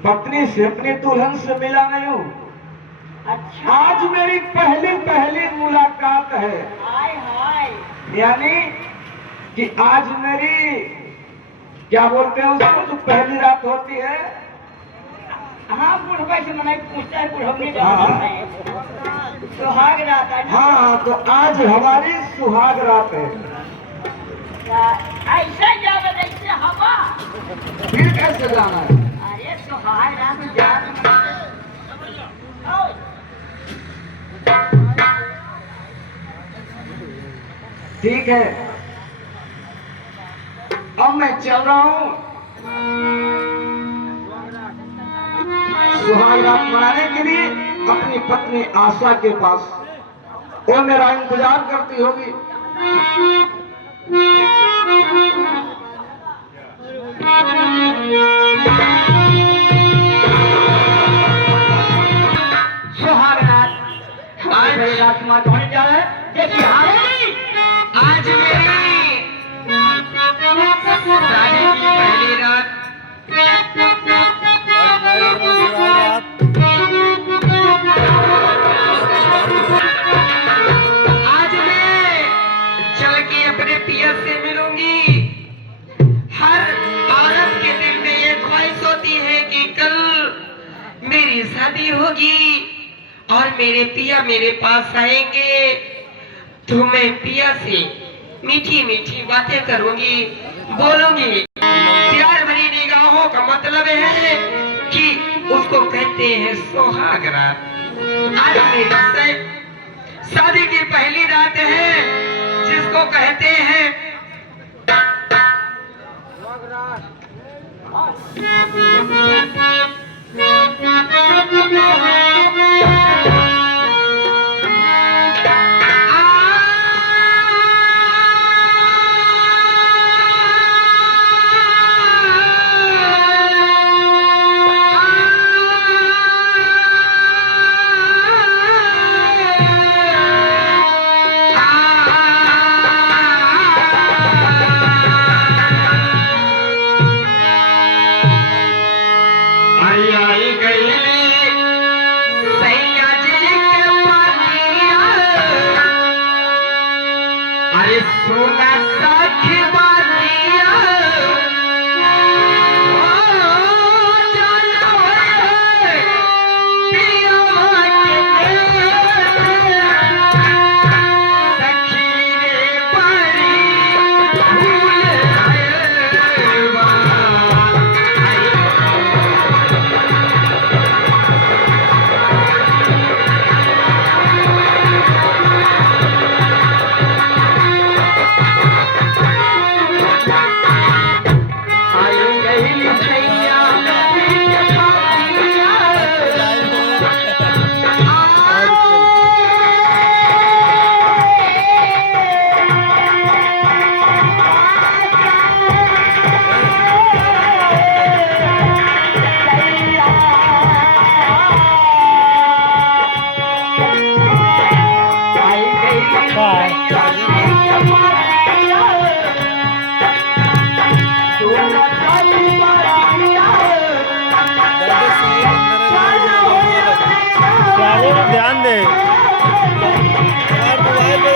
पत्नी से, अपनी दुल्हन से मिला नहीं हूँ। अच्छा आज मेरी पहली मुलाकात है, हाय हाय। यानी कि आज मेरी क्या बोलते हैं उसको, जो पहली रात होती है। हाँ बुढ़वा से मना पूछता है, बुढ़वनी हाँ। है सुहाग रात है ना। हाँ, तो आज हमारी सुहाग रात है। ऐसे जावे जैसे हवा। फिर कैसे जाना है? अरे सुहाग रात में जा ठीक है, अब मैं चल रहा हूँ सुहाग रात मनाने के लिए अपनी पत्नी आशा के पास। वो मेरा इंतजार करती होगी। सुहाग रात आज मेरी राजकुमार होने जा रहा है। देखिए आज मेरी शादी की पहली रात, आज मैं चल के शादी होगी और मेरे पिया मेरे पास आएंगे तो मैं पिया से मीठी मीठी बातें करूंगी, बोलूंगी। प्यार भरी निगाहों का मतलब है कि उसको कहते हैं सुहाग रात। आज मेरी शादी की पहली रात है जिसको कहते हैं सोना साथी बातिया ध्यान दे मोबाइल पे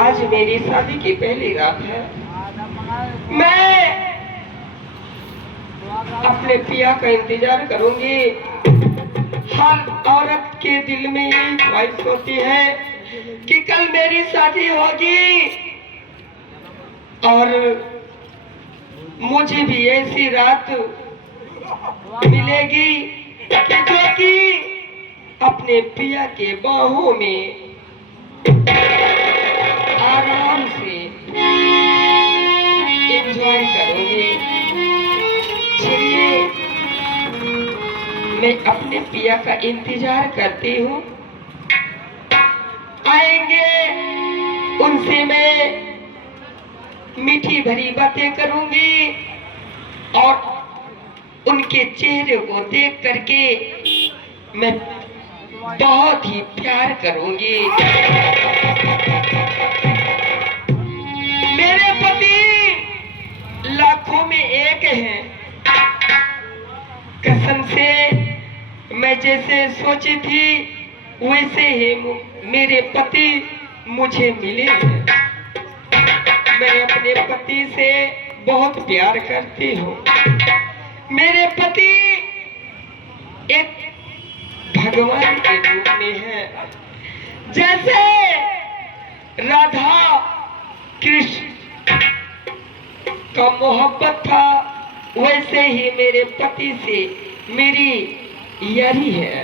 आज मेरी शादी की पहली रात है। मैं अपने पिया का इंतजार करूंगी। हर औरत के दिल में यही ख्वाहिश होती है कि कल मेरी शादी होगी और मुझे भी ऐसी रात मिलेगी कि जो कि अपने पिया के बाहों में आराम से एंजॉय करूंगी। चलिए मैं अपने पिया का इंतजार करती हूँ, आएंगे उनसे मैं मीठी भरी बातें करूंगी और उनके चेहरे को देख करके मैं बहुत ही प्यार करूंगी। मेरे पति लाखों में एक हैं, कसम से मैं जैसे सोची थी वैसे ही मेरे पति मुझे मिले हैं। मैं अपने पति से बहुत प्यार करती हूँ। मेरे पति एक भगवान के रूप में है। जैसे राधा कृष्ण का मोहब्बत था वैसे ही मेरे पति से मेरी यारी है।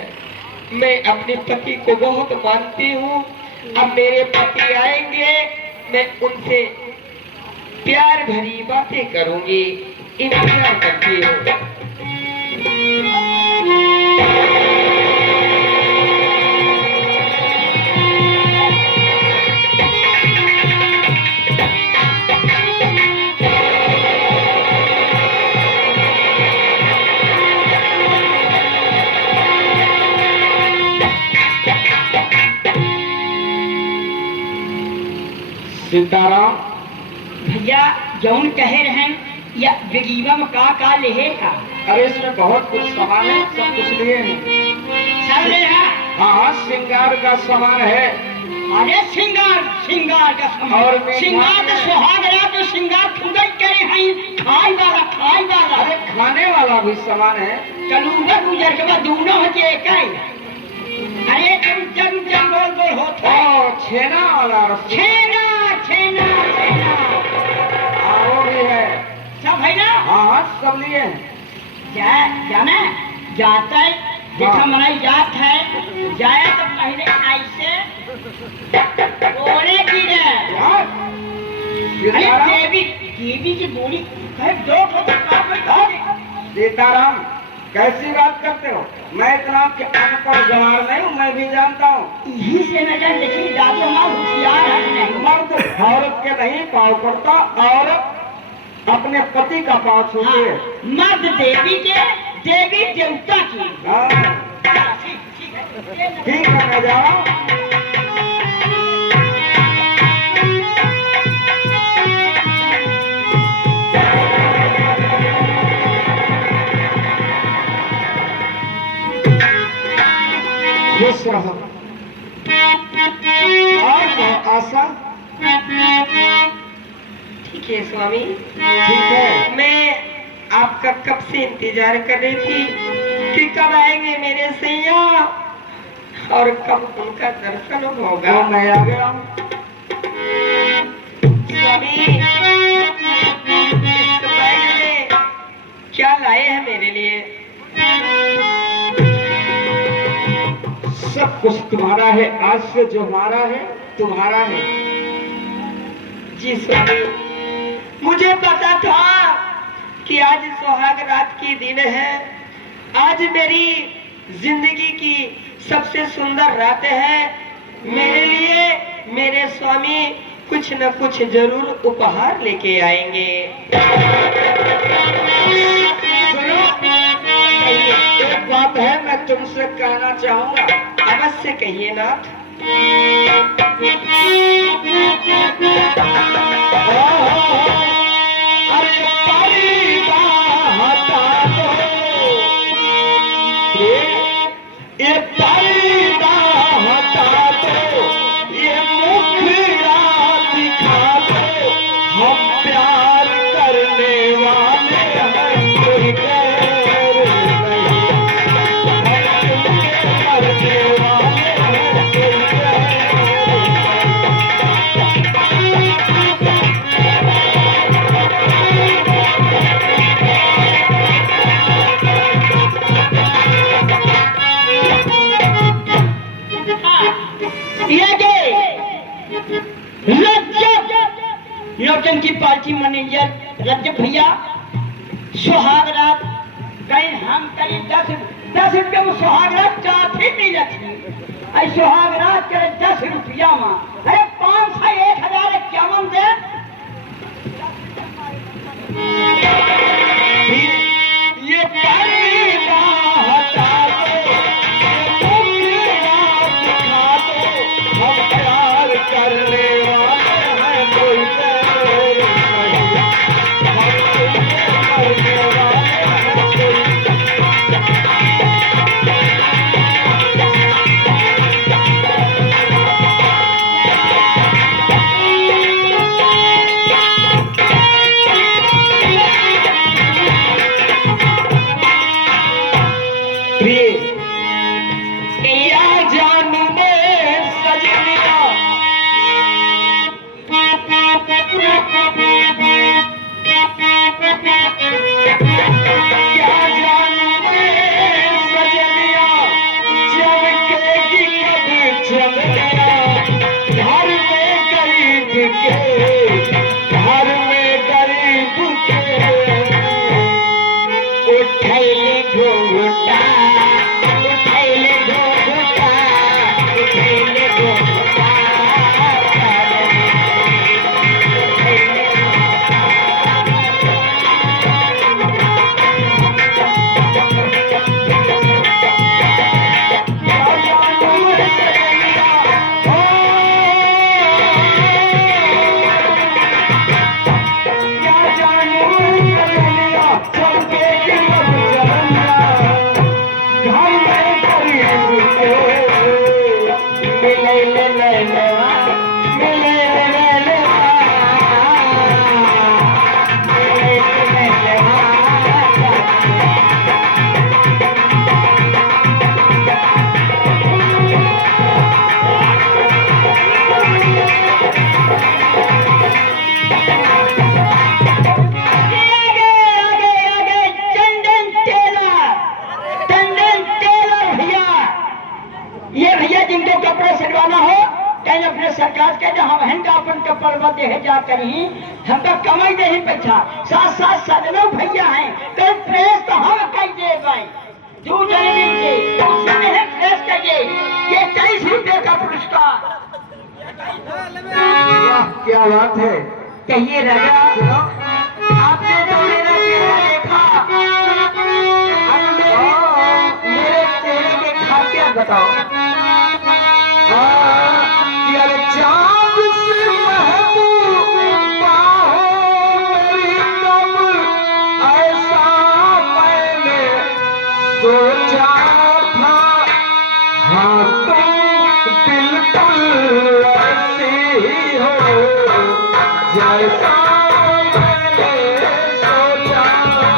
मैं अपने पति को बहुत मानती हूँ। अब मेरे पति आएंगे, मैं उनसे प्यार भरी बातें करूंगी, इंतजार करती हूँ। सीताराम, भैया जौन कहे रहें या बेगीवा में का लेहे का अरे इसमें बहुत कुछ सामान है, सब कुछ लिए हैं। सब ले है। हाँ, श्रृंगार का सामान है। अरे श्रृंगार का और सामान, श्रृंगार तो सुहाग रात तो श्रृंगार खुद ही करे हैं। खाई वाला अरे खाने वाला भी सामान है। कलूगा गुजर के बाद दोनों होते एक ही। अरे जब गोल होता है। और छेना वाला रस्सी। छेना हाँ, वो भी है। सब है ना। हाँ, सब लिए हैं। जाना जाता है, देखा मनाई जात है, जाए तो पहले ऐसे बोले की हाँ, सीताराम, देवी की बोली कहे दो सीताराम कैसी बात करते हो? मैं इतना के अनपढ़ गंवार नहीं हूँ, मैं भी जानता हूँ। यही से मैं जान देखी दादी हमारा होशियार है कि नहीं। मर्द औरत के नहीं पाँव पड़ता, औरत अपने पति का पाँव छूती है। मर्द देवी के, देवी देवता की। हाँ, ठीक है, मैं जा रहा हूँ। खुश रहो। और आशा ठीक है स्वामी, ठीक है। मैं आपका कब से इंतजार कर रही थी कि कब आएंगे मेरे सैया और कब उनका दर्शन होगा। तो मैं आ गया हूँ। स्वामी, इस बैग में क्या लाए हैं मेरे लिए? सब कुछ तुम्हारा है, आज से जो हमारा है तुम्हारा है। जी स्वामी, मुझे पता था कि आज सुहाग रात की दिन है। आज मेरी जिंदगी की सबसे सुंदर रात है। मेरे लिए मेरे स्वामी कुछ न कुछ जरूर उपहार लेके आएंगे। सुनो, एक बात है, मैं तुमसे कहना चाहूंगा। अवश्य कहिए नाथ। अरे पर्दा हटा दो, ये पर्दा हटा दो, ये मुखड़ा दिखा दो। हम प्यार करने वाले हैं, कोई गैर नहीं। हम तुमके करने वाले हैं, कोई गैर ये के लज्जा नौटन की पार्टी मैनेजर रजब भैया सुहाग रात कहीं हम कहीं 10 रुपये में सुहाग रात काफी मिलत थी। अरे सुहाग रात करे 10 रुपया में, अरे 500 1000 क्या मन दे। ये परीदा हटा दो, मुकरा दिखा दो, हम प्यार करने वाले हैं, कोई बैर नहीं। हम तुमसे करने वाले हैं, कोई या जान में सजनिया क्या जान में सजनिया चमकेगी कब चमनिया घर में गरीब के उठैली घूटा उठैली घूटा उठैली घूटा अपने सरकार के हम हिंदा अपन कपड़ में दे जा करी हमका कमाई दे पैसा साथ साथ सजनो भैया हैं तो प्रेस तो हम कह दे भाई तू जने के उसने है प्रेस कहिए ये 23 रुपए का पुरस्कार। क्या बात है। कहिए राजा आपने तो मेरा चेहरा देखा, अब मेरे चेहरे के खासियत बताओ। चाँद से महबूबा हो मेरी कब, ऐसा मैंने सोचा था। हाँ तुम बिल्कुल ऐसी ही हो जैसा मैंने सोचा था।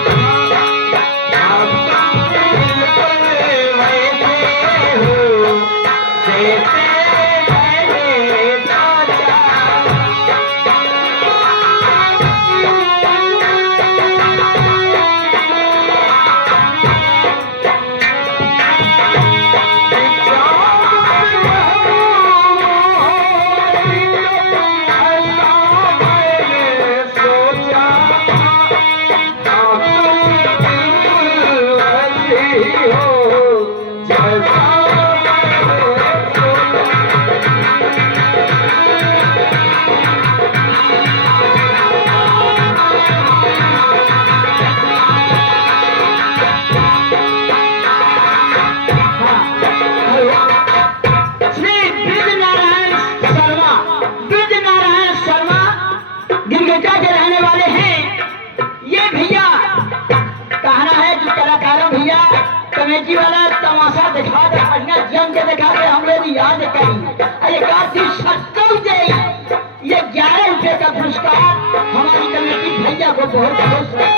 हाँ तुम बिल्कुल वैसे हो जैसे कमेटी वाला तमाशा दिखा दे बढ़िया जम के दिखा दे हम लोग याद करी। अरे काफी सस्ता दे ये 11 रुपए का पुरस्कार हमारी कमेटी भैया को बहुत खुश है।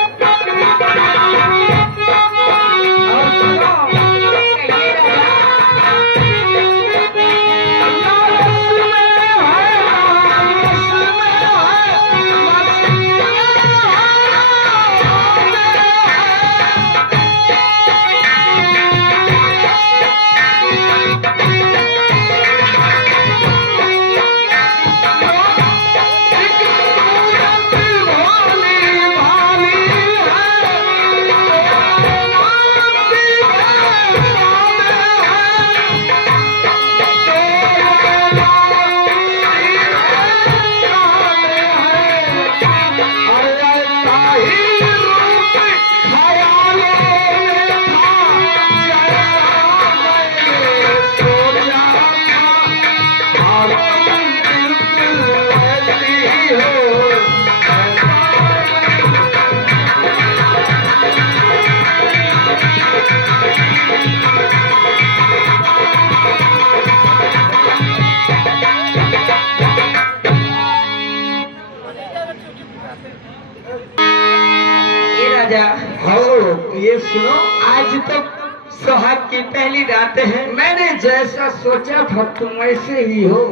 जी पहली रात है। मैंने जैसा सोचा था तुम वैसे ही हो।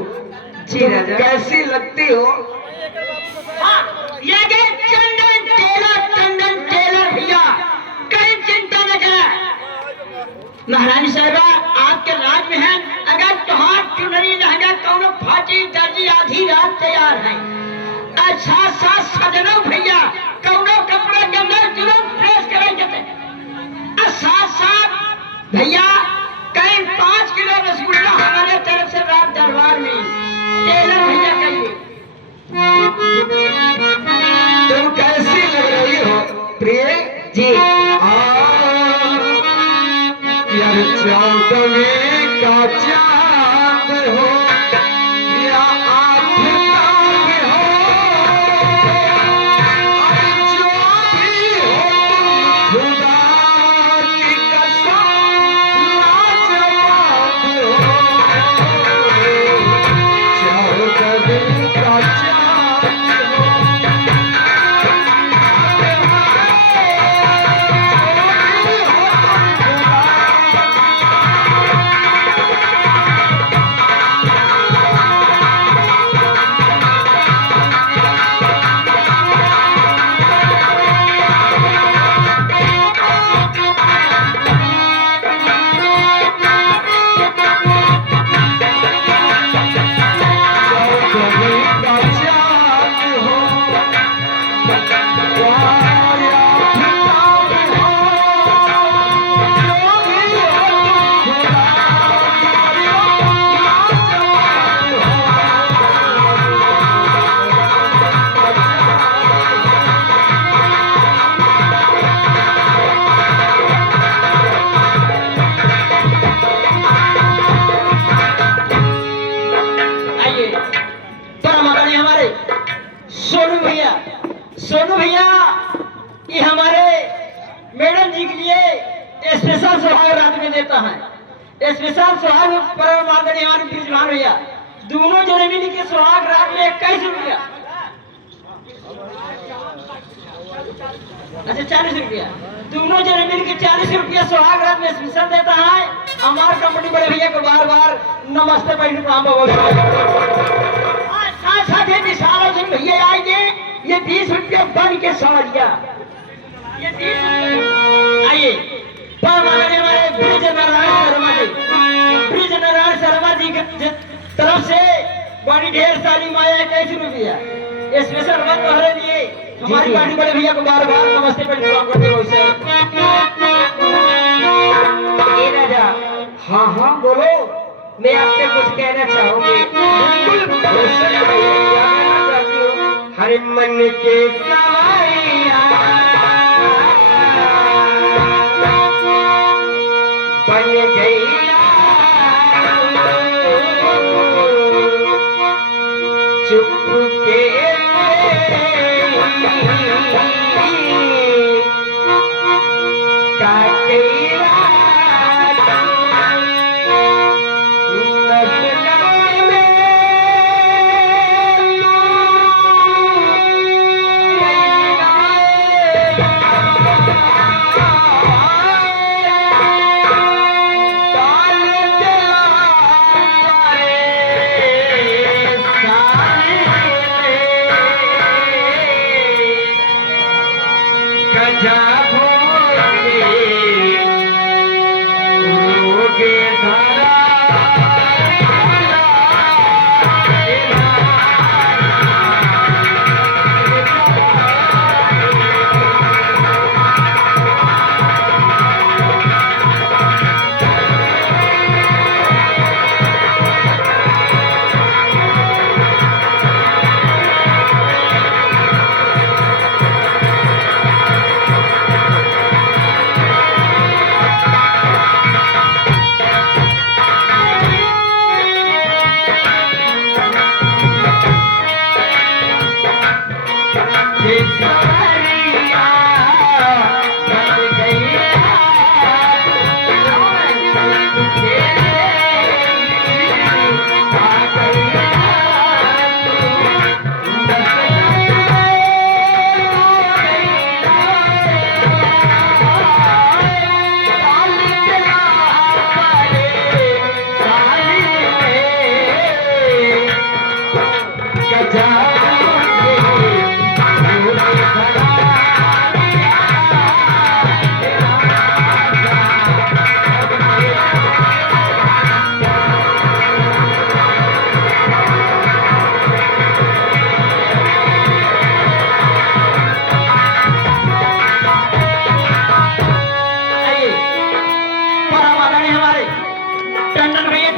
जी तुम राजा। कैसी लगती हो? ये के टंडन टेलर भैया, कहीं चिंता न करें। महारानी साहिबा आपके राज में है, अगर तुहार चुनरी लहंगा कौनो फाटी दर्जी आधी रात तैयार है। अच्छा सा सजनो भैया कौनो कपड़ा के अंदर तुरंत फ्रेश कराई साथ साथ भैया कहीं 5 किलो रसगुल्ला हमारे तरफ से रात दरबार में टेलर भैया कहिए। तुम कैसी लग रही हो प्रिय? जी यार चौदवी का चांद हो या आफताब हो, अब जो भी हो खुदा की कसम लाजवाब हो। चौदवी का चांद हो सोनू भैया ये हमारे मैडम जी के लिए स्पेशल सुहाग रात में देता है। स्पेशल सुहाग पर मांगने हमारे ब्रिजमान भैया दोनों जने मिल के सुहाग रात में 21 रुपया, अच्छा 40 रुपया, दोनों जने मिल के 40 रुपया सुहाग रात में स्पेशल देता है। हमारे कंपनी बड़े भैया को बार बार नमस्ते पैसे साथ ही विशाल सिंह भैया आएंगे, ये 20 रुपये बन के समझ गया। ये 20 आइए हमारे ब्रिज नारायण शर्मा जी की तरफ से बड़ी ढेर सारी माया 21 रुपया स्पेशल बात तुम्हारे लिए हमारी पार्टी बड़े भैया को बार बार नमस्ते प्रणाम करते हो। राजा हाँ हाँ बोलो। मैं आपसे कुछ कहना चाहूंगी। बिल्कुल कैसे क्या कहना चाहती हो? हर मन के सवारियां बन गई चुप के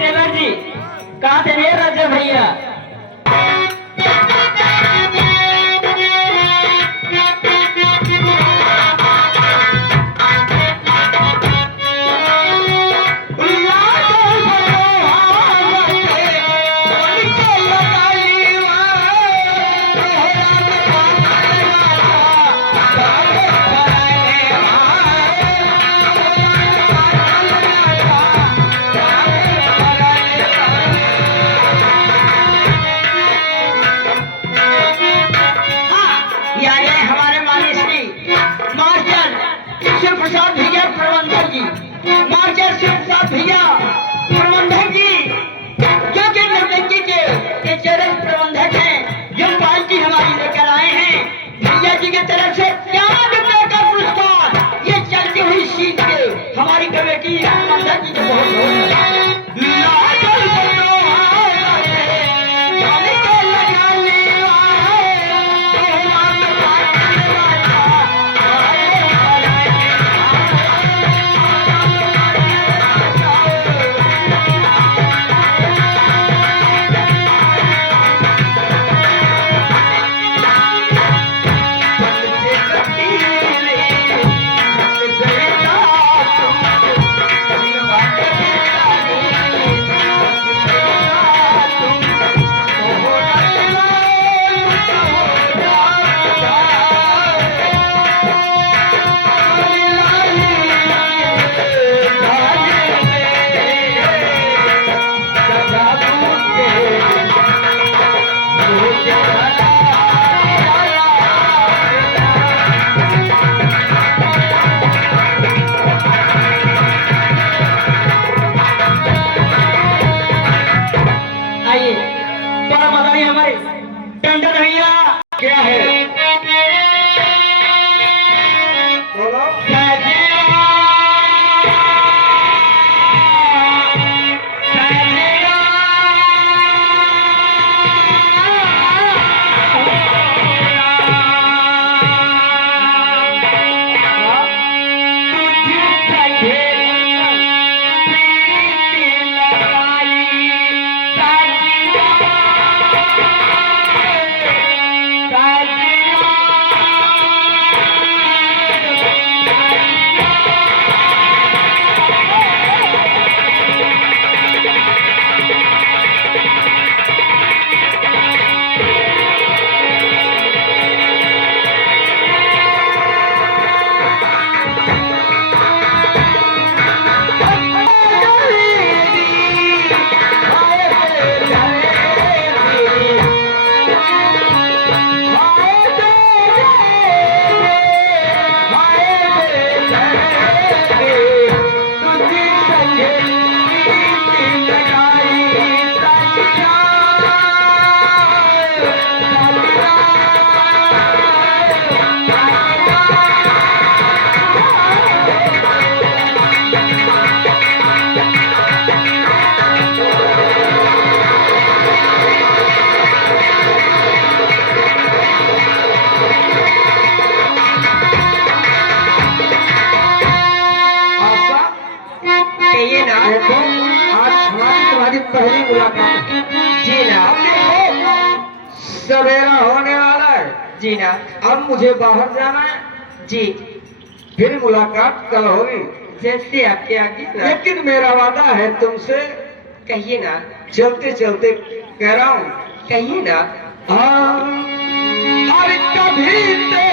टेलर जी कहाँ थे रे राजा भैया? प्रसाद भैया प्रबंधक जी, मास्टर शिव प्रसाद भैया प्रबंधक जी, जो कि नौटंकी के चरण प्रबंधक हैं, जो पार्टी हमारी लेकर आए हैं भैया जी की तरफ से 4 रुपए का पुरस्कार ये चलती हुई सीट के हमारी कमेटी प्रबंधक जी को बहुत हमारे टंडन भैया क्या है बोलो देखो आज हमारी तुम्हारी पहली मुलाकात जी ना सवेरा होने वाला है जी ना अब मुझे बाहर जाना है जी फिर मुलाकात कल होगी जैसे आपके आगे ना लेकिन मेरा वादा है तुमसे कहिए ना चलते चलते कह रहा हूँ कहिए ना हाँ और कभी